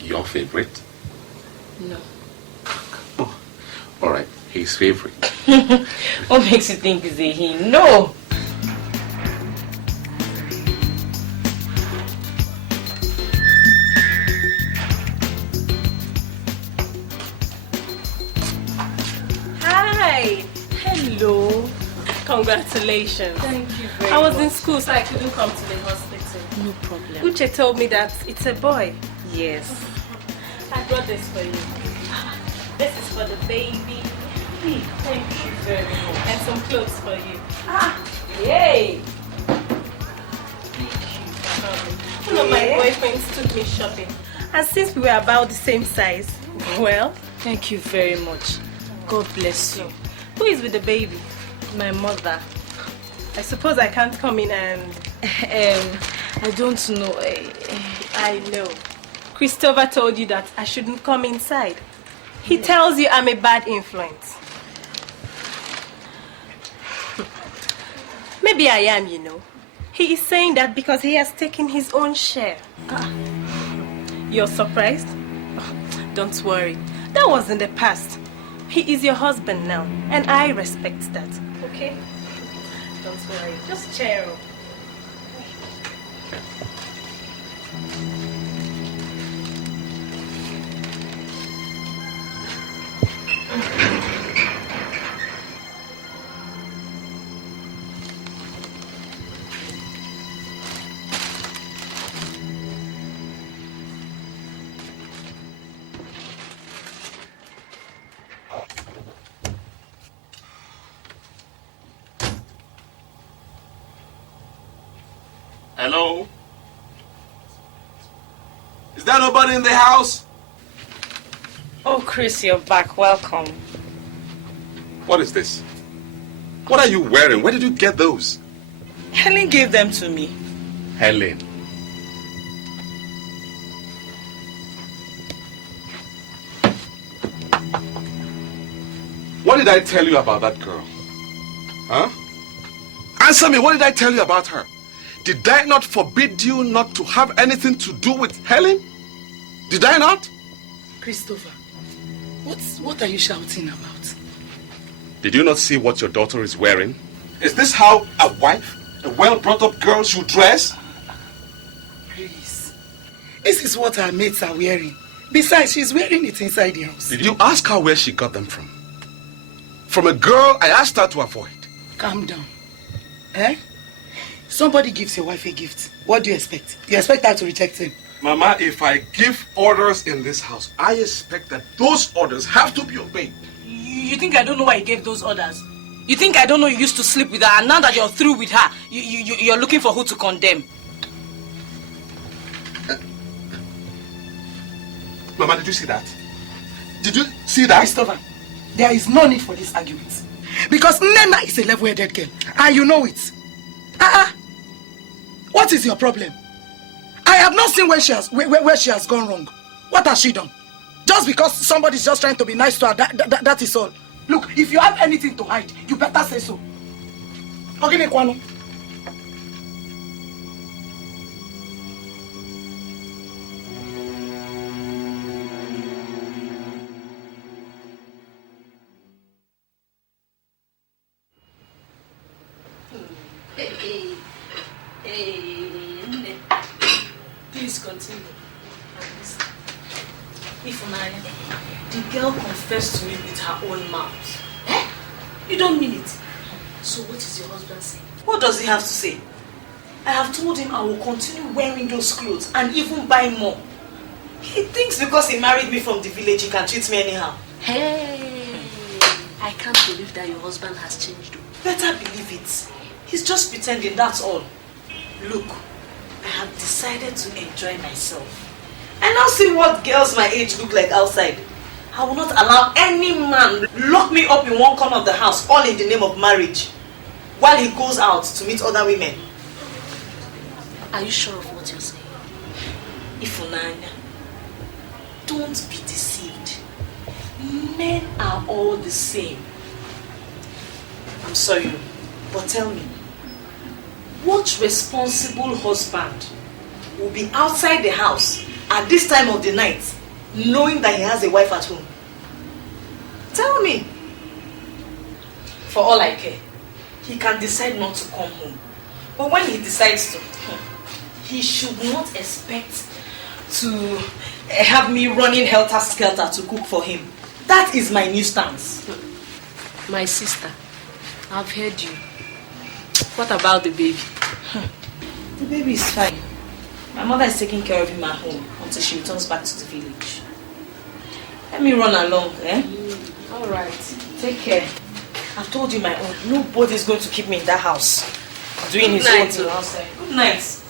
Your favorite? No. Oh, all right. His favorite. What makes you think it's a he? No. Hi. Hello. Congratulations. Thank you very much. I was in school, so I couldn't come to the hospital. No problem. Uche told me that it's a boy. Yes. I brought this for you. This is for the baby. Thank you very much. And some clothes for you. Yay. One of my boyfriends took me shopping. And since we were about the same size, well... Thank you very much. God bless you. Who is with the baby? My mother. I suppose I can't come in and... I don't know. I know. Christopher told you that I shouldn't come inside. He tells you I'm a bad influence. Maybe I am, you know. He is saying that because he has taken his own share. You're surprised? Don't worry. That was in the past. He is your husband now, and I respect that. Okay? Don't worry. Just cheer up. Hello? Is there nobody in the house? Oh, Chris, you're back. Welcome. What is this? What are you wearing? Where did you get those? Helen gave them to me. Helen. What did I tell you about that girl? Huh? Answer me, what did I tell you about her? Did I not forbid you not to have anything to do with Helen? Did I not? Christopher, what are you shouting about? Did you not see what your daughter is wearing? Is this how a wife, a well-brought-up girl should dress? Please. This is what her mates are wearing. Besides, she's wearing it inside the house. Did you ask her where she got them from? From a girl I asked her to avoid. Calm down. Eh? Somebody gives your wife a gift. What do you expect? You expect her to reject him? Mama, if I give orders in this house, I expect that those orders have to be obeyed. You think I don't know why you gave those orders? You think I don't know you used to sleep with her, and now that you're through with her, you're looking for who to condemn? Mama, did you see that? Did you see that? Christopher, there is no need for this argument. Because Nena is a level-headed girl, and you know it. What is your problem? I have not seen where she has gone wrong. What has she done? Just because somebody's just trying to be nice to her, that is all. Look, if you have anything to hide, you better say so. Okay, Kwano. Please continue. The girl confessed to me with her own mouth. Eh? You don't mean it. So what is your husband saying? What does he have to say? I have told him I will continue wearing those clothes and even buy more. He thinks because he married me from the village he can treat me anyhow. Hey, I can't believe that your husband has changed. Better believe it. He's just pretending, that's all. Look, I have decided to enjoy myself. I now see what girls my age look like outside. I will not allow any man lock me up in one corner of the house, all in the name of marriage, while he goes out to meet other women. Are you sure of what you're saying? Ifunanya, don't be deceived. Men are all the same. I'm sorry, but tell me, what responsible husband will be outside the house at this time of the night, knowing that he has a wife at home? Tell me. For all I care, he can decide not to come home. But when he decides to, he should not expect to have me running helter-skelter to cook for him. That is my new stance. My sister, I've heard you. What about the baby? The baby is fine. My mother is taking care of him at home until she returns back to the village. Let me run along, eh? All right. Take care. I've told you my own. Nobody's going to keep me in that house doing his own thing outside. Good night.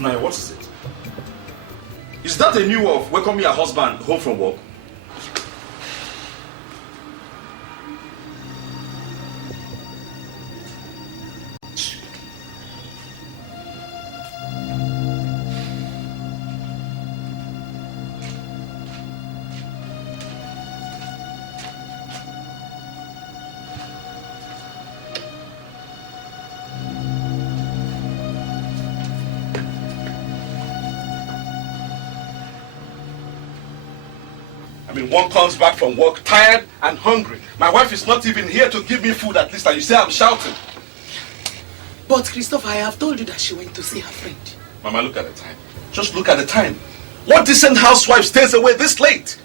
Ifunanya, what is it? Is that a new way of welcoming your husband home from work? One comes back from work tired and hungry. My wife is not even here to give me food at least, and you say I'm shouting. But Christopher, I have told you that she went to see her friend. Mama, look at the time. Just look at the time. What decent housewife stays away this late?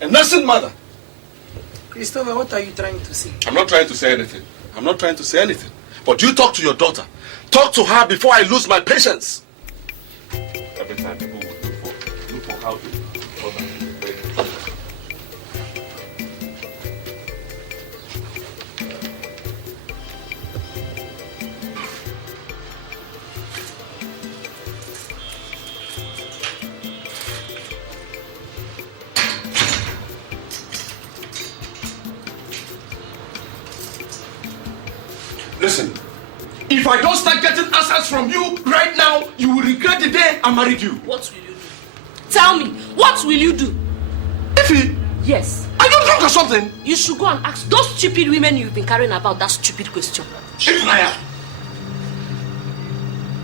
A nursing mother. Christopher, what are you trying to say? I'm not trying to say anything. I'm not trying to say anything. But you talk to your daughter. Talk to her before I lose my patience. Every time people will look for how to. Listen, if I don't start getting answers from you right now, you will regret the day I married you. What will you do? Tell me, what will you do? Ify? Yes. Are you drunk or something? You should go and ask those stupid women you've been carrying about that stupid question. Ifunanya!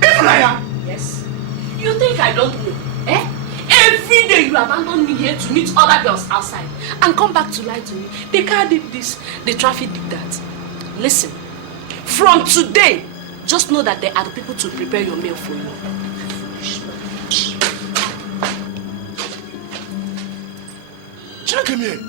Ifunanya! Yes. You think I don't know? Eh? Every day you abandon me here to meet other girls outside and come back to lie to me. The car did this, the traffic did that. Listen, from today, just know that there are the people to prepare your meal for you. China, come here.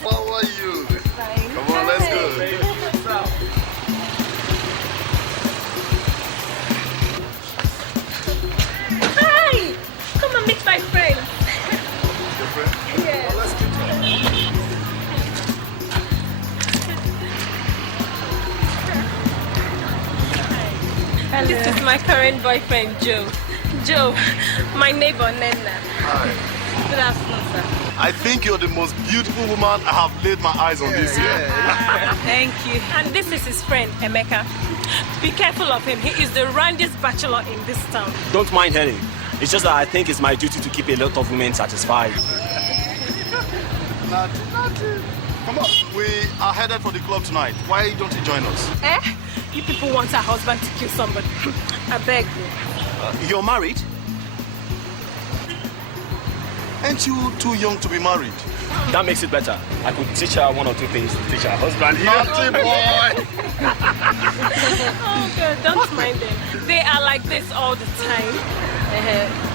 How are you? Fine. Come on, let's go. Hi! Come and meet my friend. Your friend? Yeah. Oh, let's meet her. And this is my current boyfriend, Joe. Joe, my neighbor, Nena. Hi. Good afternoon, sir. I think you're the most beautiful woman I have laid my eyes on this year. Thank you. And this is his friend, Emeka. Be careful of him. He is the randiest bachelor in this town. Don't mind Henry. It's just that I think it's my duty to keep a lot of women satisfied. Nothing. Come on. We are headed for the club tonight. Why don't you join us? Eh? You people want a husband to kill somebody. I beg you. You're married? Ain't you too young to be married? That makes it better. I could teach her one or two things to teach her husband. Naughty boy! Oh, God, don't mind them. They are like this all the time.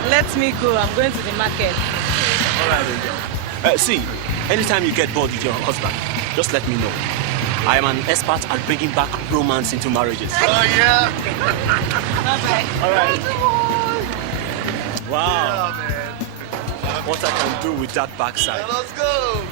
Let me go. I'm going to the market. All right. See, anytime you get bored with your husband, just let me know. I am an expert at bringing back romance into marriages. Oh, yeah? All right. Wow. Yeah, man. What I can do with that backside. Yeah, let's go.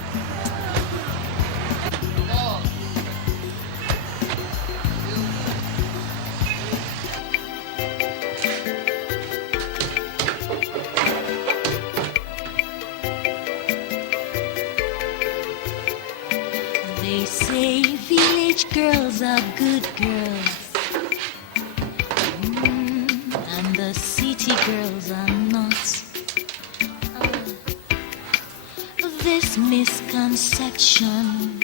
They say village girls are good girls, and the city girls are not. This misconception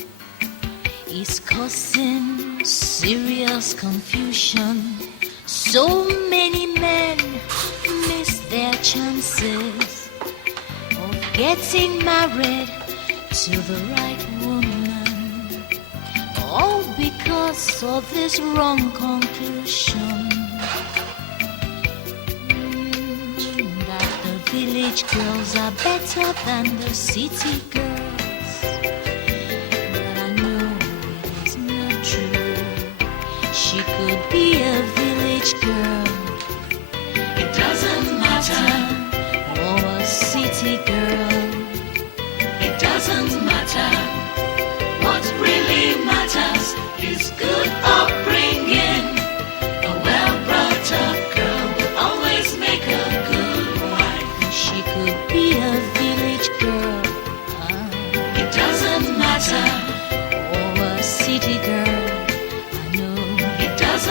is causing serious confusion. So many men miss their chances of getting married to the right woman, all because of this wrong conclusion that the village girls are better than the city girls. But I know it is not true. She could be a village girl, it doesn't matter, or a city girl.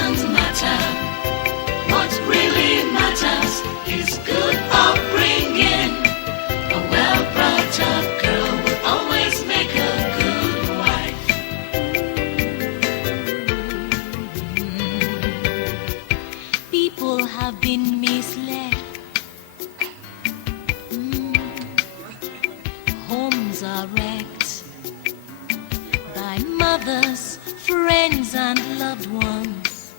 doesn't matter. What really matters is good upbringing. A well-brought-up girl will always make a good wife. People have been misled. Homes are wrecked by mothers, friends, and loved ones.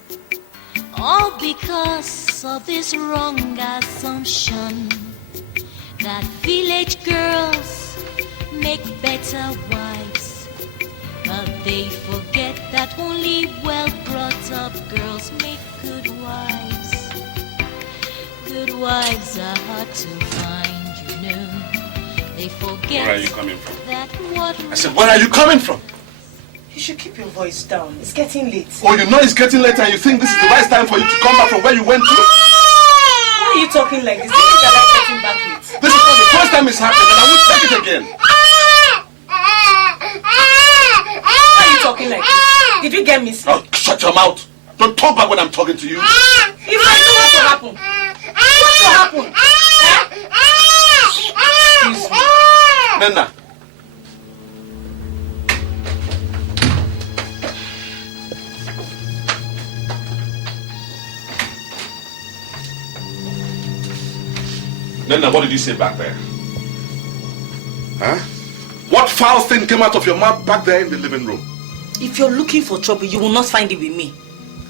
All because of this wrong assumption that village girls make better wives. But they forget that only well-brought-up girls make good wives. Good wives are hard to find, you know. They forget. Where are you coming from? That what I said, where are you coming from? You should keep your voice down. It's getting late. Oh, you know it's getting late and you think this is the right time for you to come back from where you went to? Why are you talking like this? You think I like getting back late? This is not the first time it's happened and I won't take it again. Why are you talking like this? Did you get me sick? Oh, shut your mouth. Don't talk back when I'm talking to you. If I do, what will happen? What will happen? Excuse me. Nena. Nena, what did you say back there? Huh? What foul thing came out of your mouth back there in the living room? If you're looking for trouble, you will not find it with me.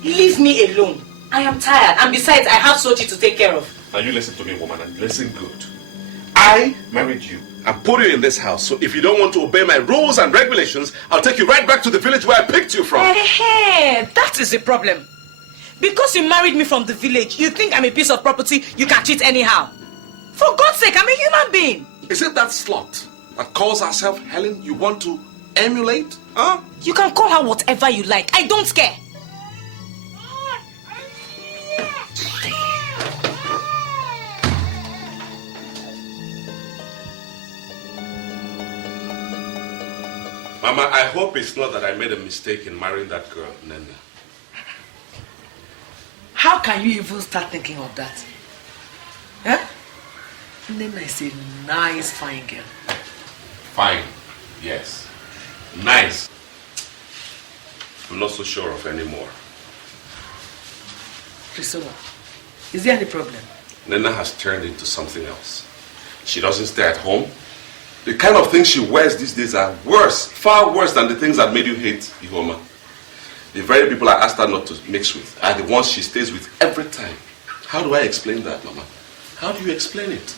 Leave me alone. I am tired, and besides, I have Sochi to take care of. Now you listen to me, woman, and listen good. I married you and put you in this house, so if you don't want to obey my rules and regulations, I'll take you right back to the village where I picked you from. Hey, that is the problem. Because you married me from the village, you think I'm a piece of property you can cheat anyhow. For God's sake, I'm a human being. Is it that slut that calls herself Helen you want to emulate? Huh? You can call her whatever you like. I don't care. Mama, I hope it's not that I made a mistake in marrying that girl, Nena. How can you even start thinking of that? Huh? Nena is a nice, fine girl. Fine, yes. Nice. I'm not so sure of anymore. Priscilla, is there any problem? Nena has turned into something else. She doesn't stay at home. The kind of things she wears these days are worse, far worse than the things that made you hate Ihoma. The very people I asked her not to mix with are the ones she stays with every time. How do I explain that, Mama? How do you explain it?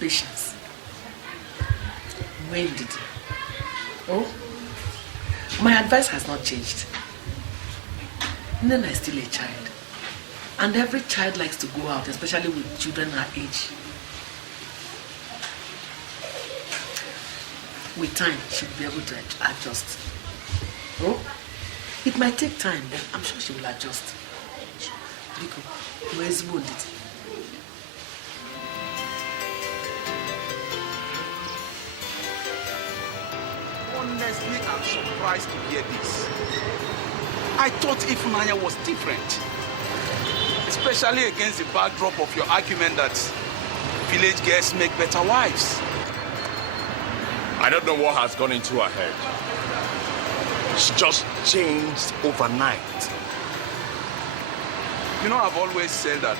Patience. When did you? Oh, my advice has not changed. Nena is still a child. And every child likes to go out, especially with children her age. With time, she will be able to adjust. Oh, it might take time, but I'm sure she will adjust. Biko, where's wounded? Honestly, I'm surprised to hear this. I thought Ifunanya was different. Especially against the backdrop of your argument that village girls make better wives. I don't know what has gone into her head. She just changed overnight. You know, I've always said that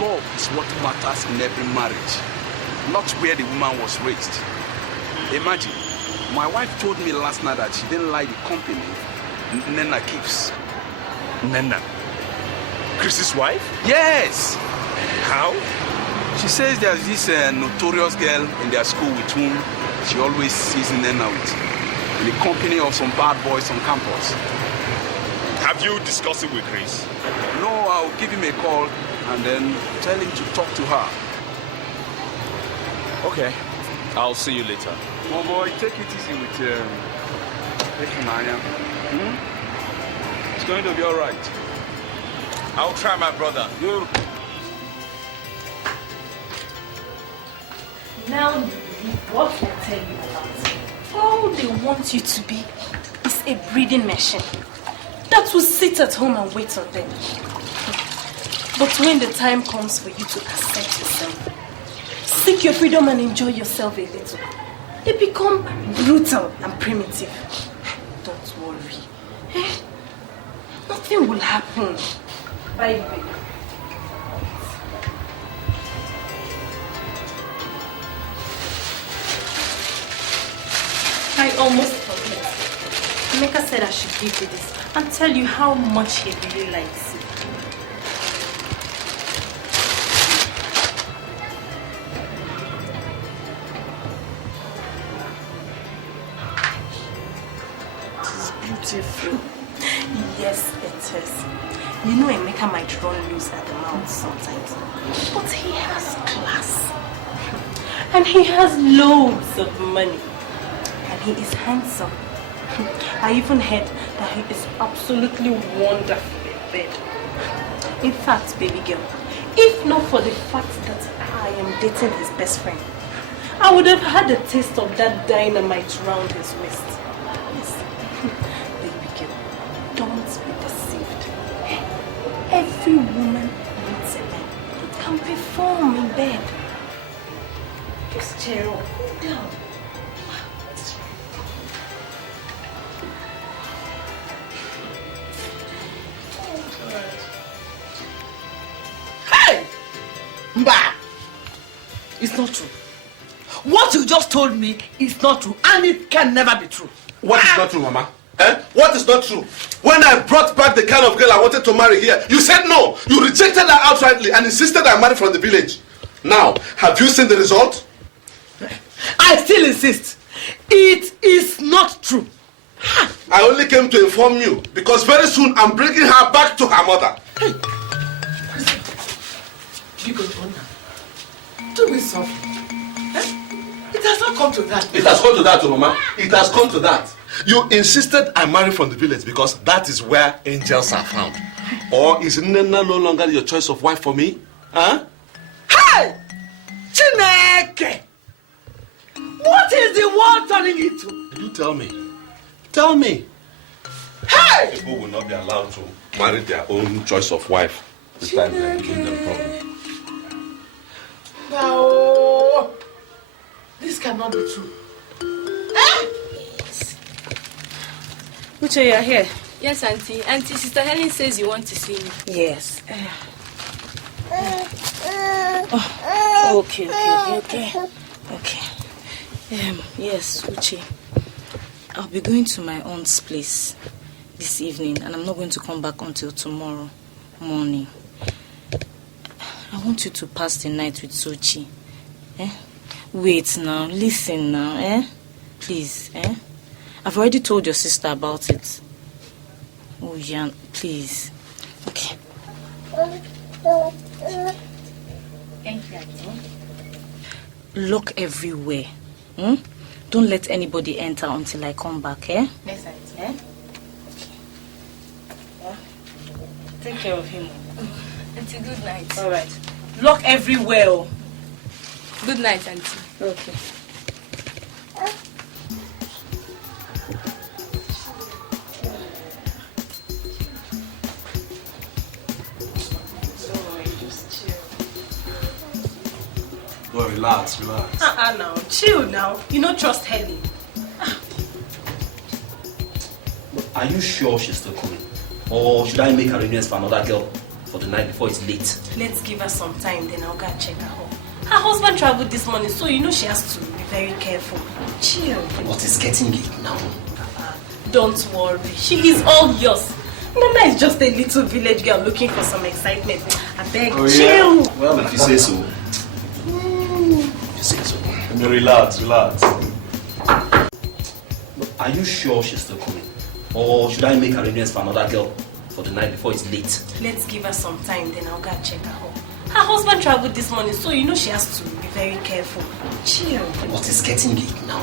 love is what matters in every marriage, not where the woman was raised. Imagine, my wife told me last night that she didn't like the company Nena keeps. Nena? Chris's wife? Yes! How? She says there's this notorious girl in their school with whom she always sees Nena with, in the company of some bad boys on campus. Have you discussed it with Chris? No, I'll give him a call and then tell him to talk to her. Okay, I'll see you later. Oh boy, take it easy with Ifunanya. It's going to be all right. I'll try, my brother. You. Now you believe what I tell you about him. All they want you to be is a breeding machine that will sit at home and wait on them. But when the time comes for you to accept yourself, seek your freedom and enjoy yourself a little, they become brutal and primitive. Don't worry. Nothing will happen. Bye, baby. I almost forgot. Emeka said I should give you this and tell you how much he really likes it. Beautiful. Yes, it is. You know Emeka might run loose at the mouth sometimes, but he has class. And he has loads of money. And he is handsome. I even heard that he is absolutely wonderful in bed. In fact, baby girl, if not for the fact that I am dating his best friend, I would have had a taste of that dynamite round his waist. Don't be deceived. Every woman needs a man who can perform in bed. Just cheer up. Cool down. Hey! Mba! It's not true. What you just told me is not true, and it can never be true. What is not true, Mama? What is not true? When I brought back the kind of girl I wanted to marry here, you said no. You rejected her outrightly and insisted I marry from the village. Now, have you seen the result? I still insist. It is not true. I only came to inform you because very soon I'm bringing her back to her mother. Hey. You go on now. Do me something. It has not come to that. It has come to that, Mama. It has come to that. You insisted I marry from the village because that is where angels are found. Or is Nena no longer your choice of wife for me? Huh? Hey! Chineke! What is the world turning into? You tell me. Tell me. Hey! People will not be allowed to marry their own choice of wife. This time they are giving them problems. No! This cannot be true. Uche, you are here? Yes, Auntie. Auntie, Sister Helen says you want to see me. Yes. Okay. Yes, Uche. I'll be going to my aunt's place this evening, and I'm not going to come back until tomorrow morning. I want you to pass the night with Sochi. Wait now, listen now, Please, I've already told your sister about it. Oh, Jan, please. Okay. Thank you, Auntie. Lock everywhere. Don't let anybody enter until I come back, Yes, Auntie. Okay. Take care of him. Auntie, good night. All right. Lock everywhere. Good night, Auntie. Okay. Well, relax. Now, chill now. You don't trust Helen. Are you sure she's still coming? Or should I make arrangements for another girl for the night before it's late? Let's give her some time, then I'll go and check her home. Her husband traveled this morning, so you know she has to be very careful. Chill. What is getting late now? Don't worry. She is all yours. Nana is just a little village girl looking for some excitement. I beg, chill. Yeah. Well, if you say so. Relax. Are you sure she's still coming? Or should I make arrangements for another girl for the night before it's late? Let's give her some time, then I'll go and check her home. Her husband traveled this morning, so you know she has to be very careful. Chill. What is getting late now?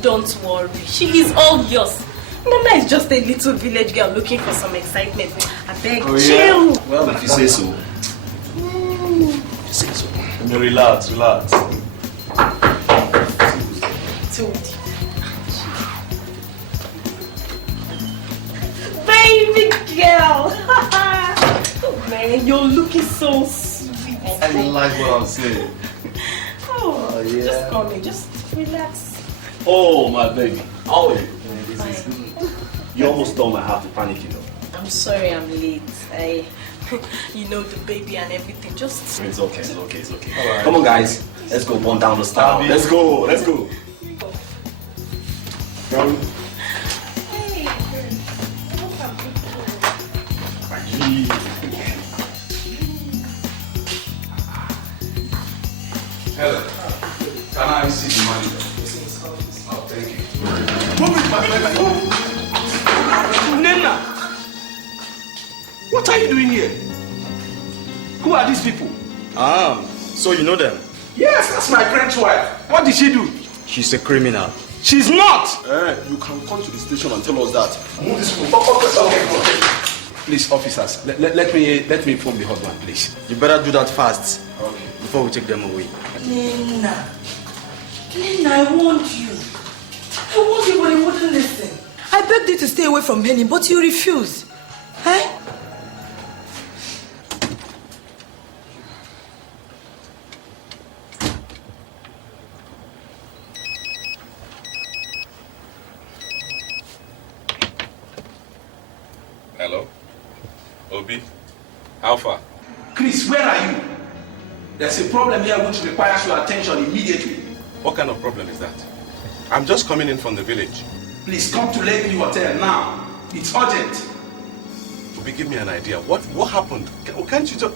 Don't worry. She is all yours. Nana is just a little village girl looking for some excitement. I beg, chill. Well, if you say so. Relax. Told you. girl. Oh, man, you're looking so sweet. I like what I'm saying. Oh, yeah. Just call me. Just relax. Oh, my baby. How are you? This is good. You almost stole my heart to panic, you know. I'm sorry I'm late. You know, the baby and everything. Just... It's okay, it's okay, it's okay. All right. Come on, guys. Let's go burn down the style. Let's go, let's go. Go. Hello. Can I see the manager? Oh, thank you. Move it, my friend. Nena! What are you doing here? Who are these people? So you know them? Yes, that's my friend's wife. What did she do? She's a criminal. She's not! You can come to the station and tell us that. Move this one. Okay. Please, officers, let me inform the husband, please. You better do that fast. Okay. Before we take them away. Nena, I warned you. I warned you, but you wouldn't listen. I begged you to stay away from Henny, but you refused. Eh? Hello? Obi? How far? Chris, where are you? There's a problem here which requires your attention immediately. What kind of problem is that? I'm just coming in from the village. Please come to Lakeview Hotel now. It's urgent. Obi, give me an idea. What happened? Can't you just...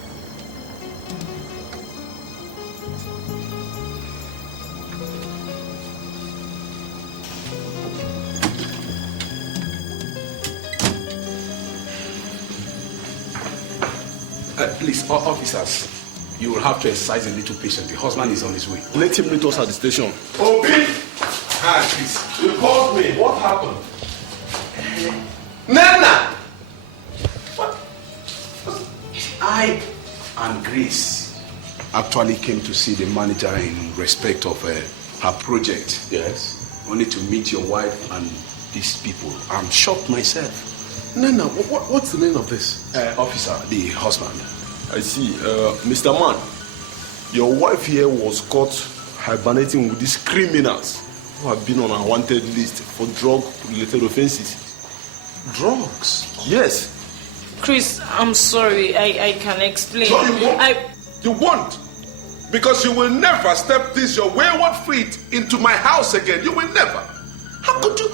Please, officers, you will have to exercise a little patience. The husband is on his way. Let him meet us at the station. Obi! Please. You called me. What happened? Nana! What? I and Grace actually came to see the manager in respect of her project. Yes. Only to meet your wife and these people. I'm shocked myself. Nana, what's the meaning of this? Officer, the husband. I see. Mr. Man, your wife here was caught hibernating with these criminals who have been on a wanted list for drug-related offenses. Drugs? Yes. Chris, I'm sorry. I can explain. So you won't? You won't? Because you will never step this your wayward feet into my house again. You will never. How could you?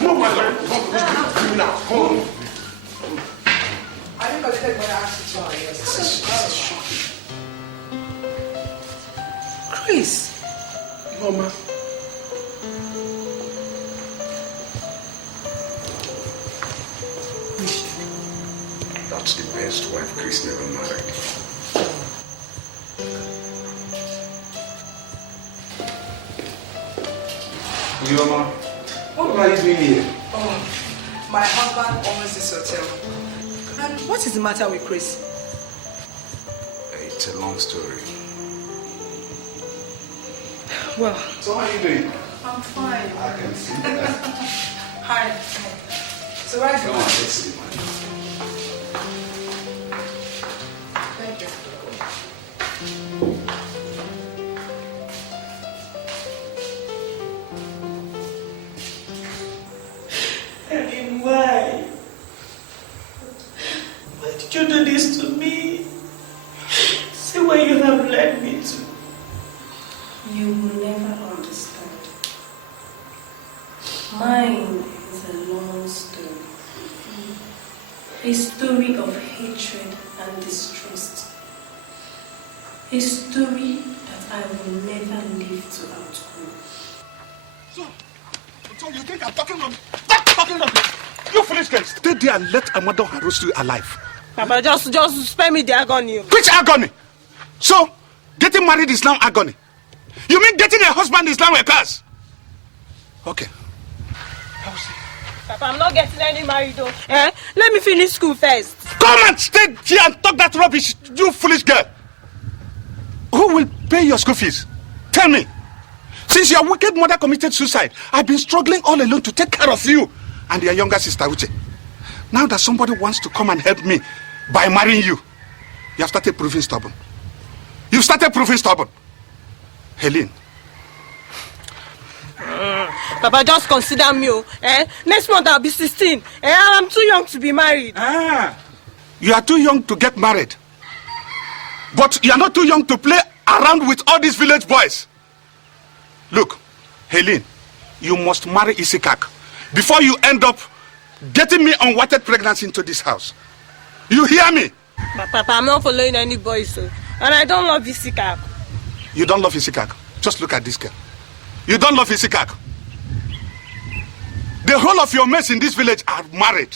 Move, my lord. Come now. Come. I think I'll take my ass to try. Yes. Chris. Mama. That's the best wife Chris never married. Chioma, what are you doing here? Oh, my husband owns this hotel. And what is the matter with Chris? It's a long story. Well, So how are you doing? I'm fine. I can see that. Hi. So where is Come on, the let's see, man. Thank you. I mean, why? Why did you do this to me? See where you have led me to. You will never understand. Mine is a long story. A story of hatred and distrust. A story that I will never live to outgrow. So you think I'm talking rubbish? Stop talking rubbish! You foolish girl! Stay there and let Amado roast you alive. Papa, just spare me the agony. Which agony? So, getting married is now agony. You mean getting a husband is now a curse? Okay. Papa, I'm not getting any married though. Let me finish school first. Come and stay here and talk that rubbish, you foolish girl. Who will pay your school fees? Tell me. Since your wicked mother committed suicide, I've been struggling all alone to take care of you. and your younger sister, Uche. Now that somebody wants to come and help me by marrying you, you have started proving stubborn. You've started proving stubborn. Helene. Papa, just consider me. Next month I'll be 16. I'm too young to be married. You are too young to get married. But you are not too young to play around with all these village boys. Look, Helene, you must marry Isikak before you end up getting me unwanted pregnancy into this house. You hear me? But Papa, I'm not following any boys, so. And I don't love Isikak. You don't love Isikak? Just look at this girl. You don't love Isikak. The whole of your mates in this village are married.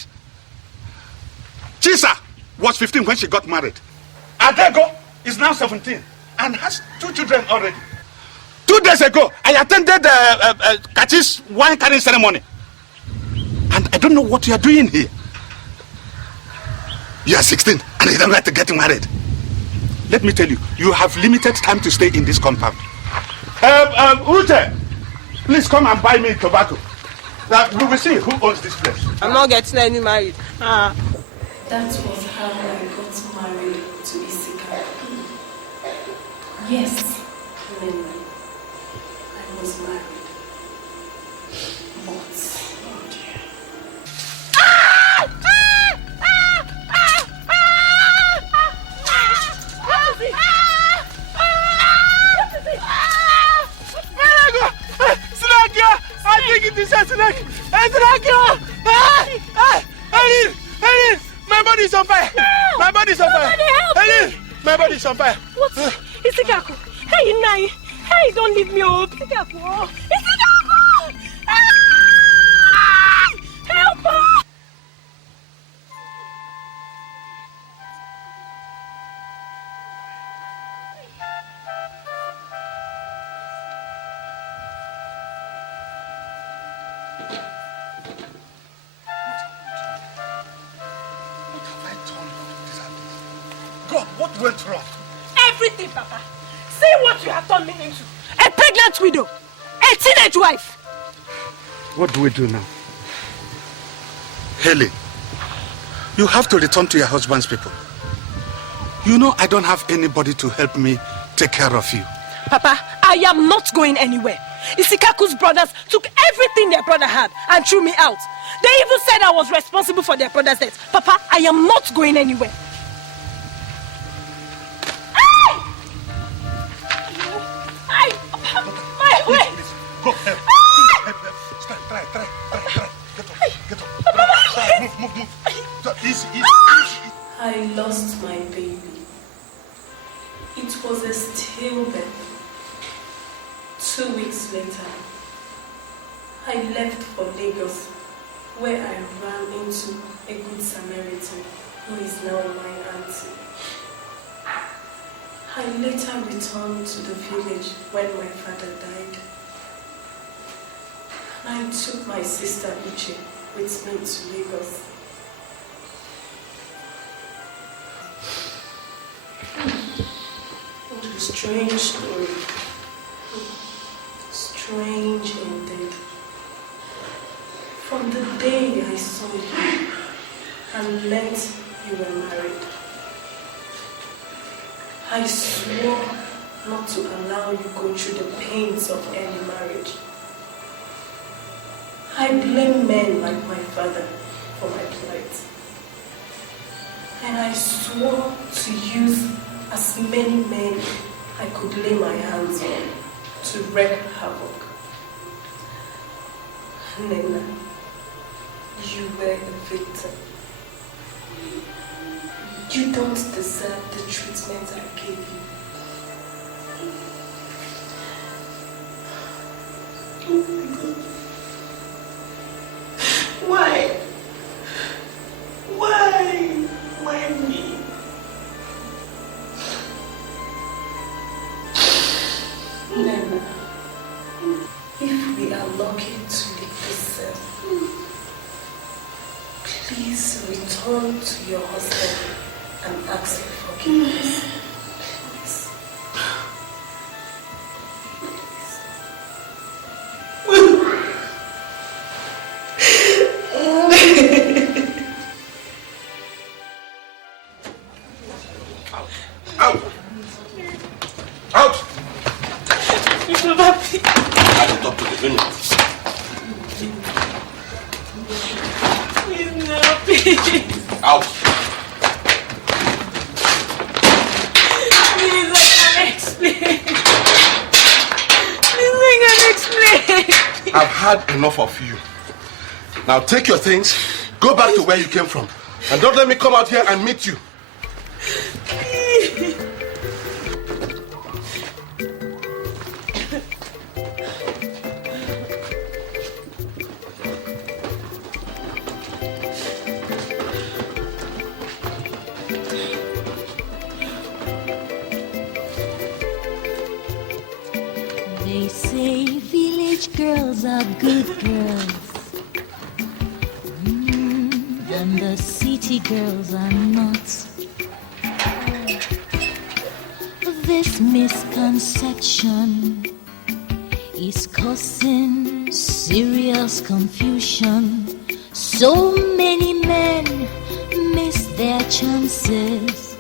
Chisa was 15 when she got married. Adego is now 17 and has 2 children already. 2 days ago, I attended Kachi's wine carrying ceremony. And I don't know what you are doing here. You are 16 and you don't like to get married. Let me tell you, you have limited time to stay in this compound. Uche, please come and buy me tobacco. We will see who owns this place. I'm not getting any married. That was how I got married to Isika. Yes, Lena, I was married. But, oh dear. I think it is a snake! Helene! My body is on fire! My body is on fire! Helene! My body is on fire! What? Isikaku! Hey, Nai! Hey, don't leave me up! Isikaku! Isikaku! Help us! What went wrong? Everything, Papa. See what you have turned me into. A pregnant widow. A teenage wife. What do we do now? Haley, you have to return to your husband's people. You know I don't have anybody to help me take care of you. Papa, I am not going anywhere. Isikaku's brothers took everything their brother had and threw me out. They even said I was responsible for their brother's death. Papa, I am not going anywhere. My way! Go, help. Try. Get up. Move. Easy. I lost my baby. It was a stillbirth. 2 weeks later, I left for Lagos, where I ran into a good Samaritan who is now my auntie. I later returned to the village when my father died. I took my sister Uche with me to Lagos. What a strange story. Strange indeed. From the day I saw you and learned you were married, I swore not to allow you go through the pains of early marriage. I blame men like my father for my plight. And I swore to use as many men I could lay my hands on to wreak havoc. Nena, you were a victim. You don't deserve the treatment I gave you. Oh my God. Why? Why me? Nena, if we are lucky to leave this cell, please return to your husband and ask for forgiveness. Please. Why happy. I will talk to the women. Please, no, please. Out. Please, I can't explain. Please, I can't explain. I've had enough of you. Now take your things, go back to where you came from, and don't let me come out here and meet you. They say village girls are good girls, and the city girls are not. This misconception is causing serious confusion. So many men miss their chances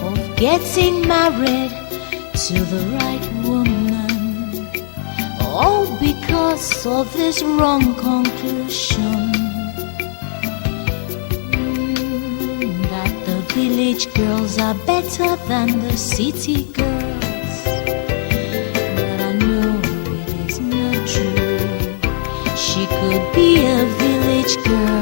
of getting married to the right woman, all because of this wrong conclusion that the village girls are better than the city girls. But I know it is not true. She could be a village girl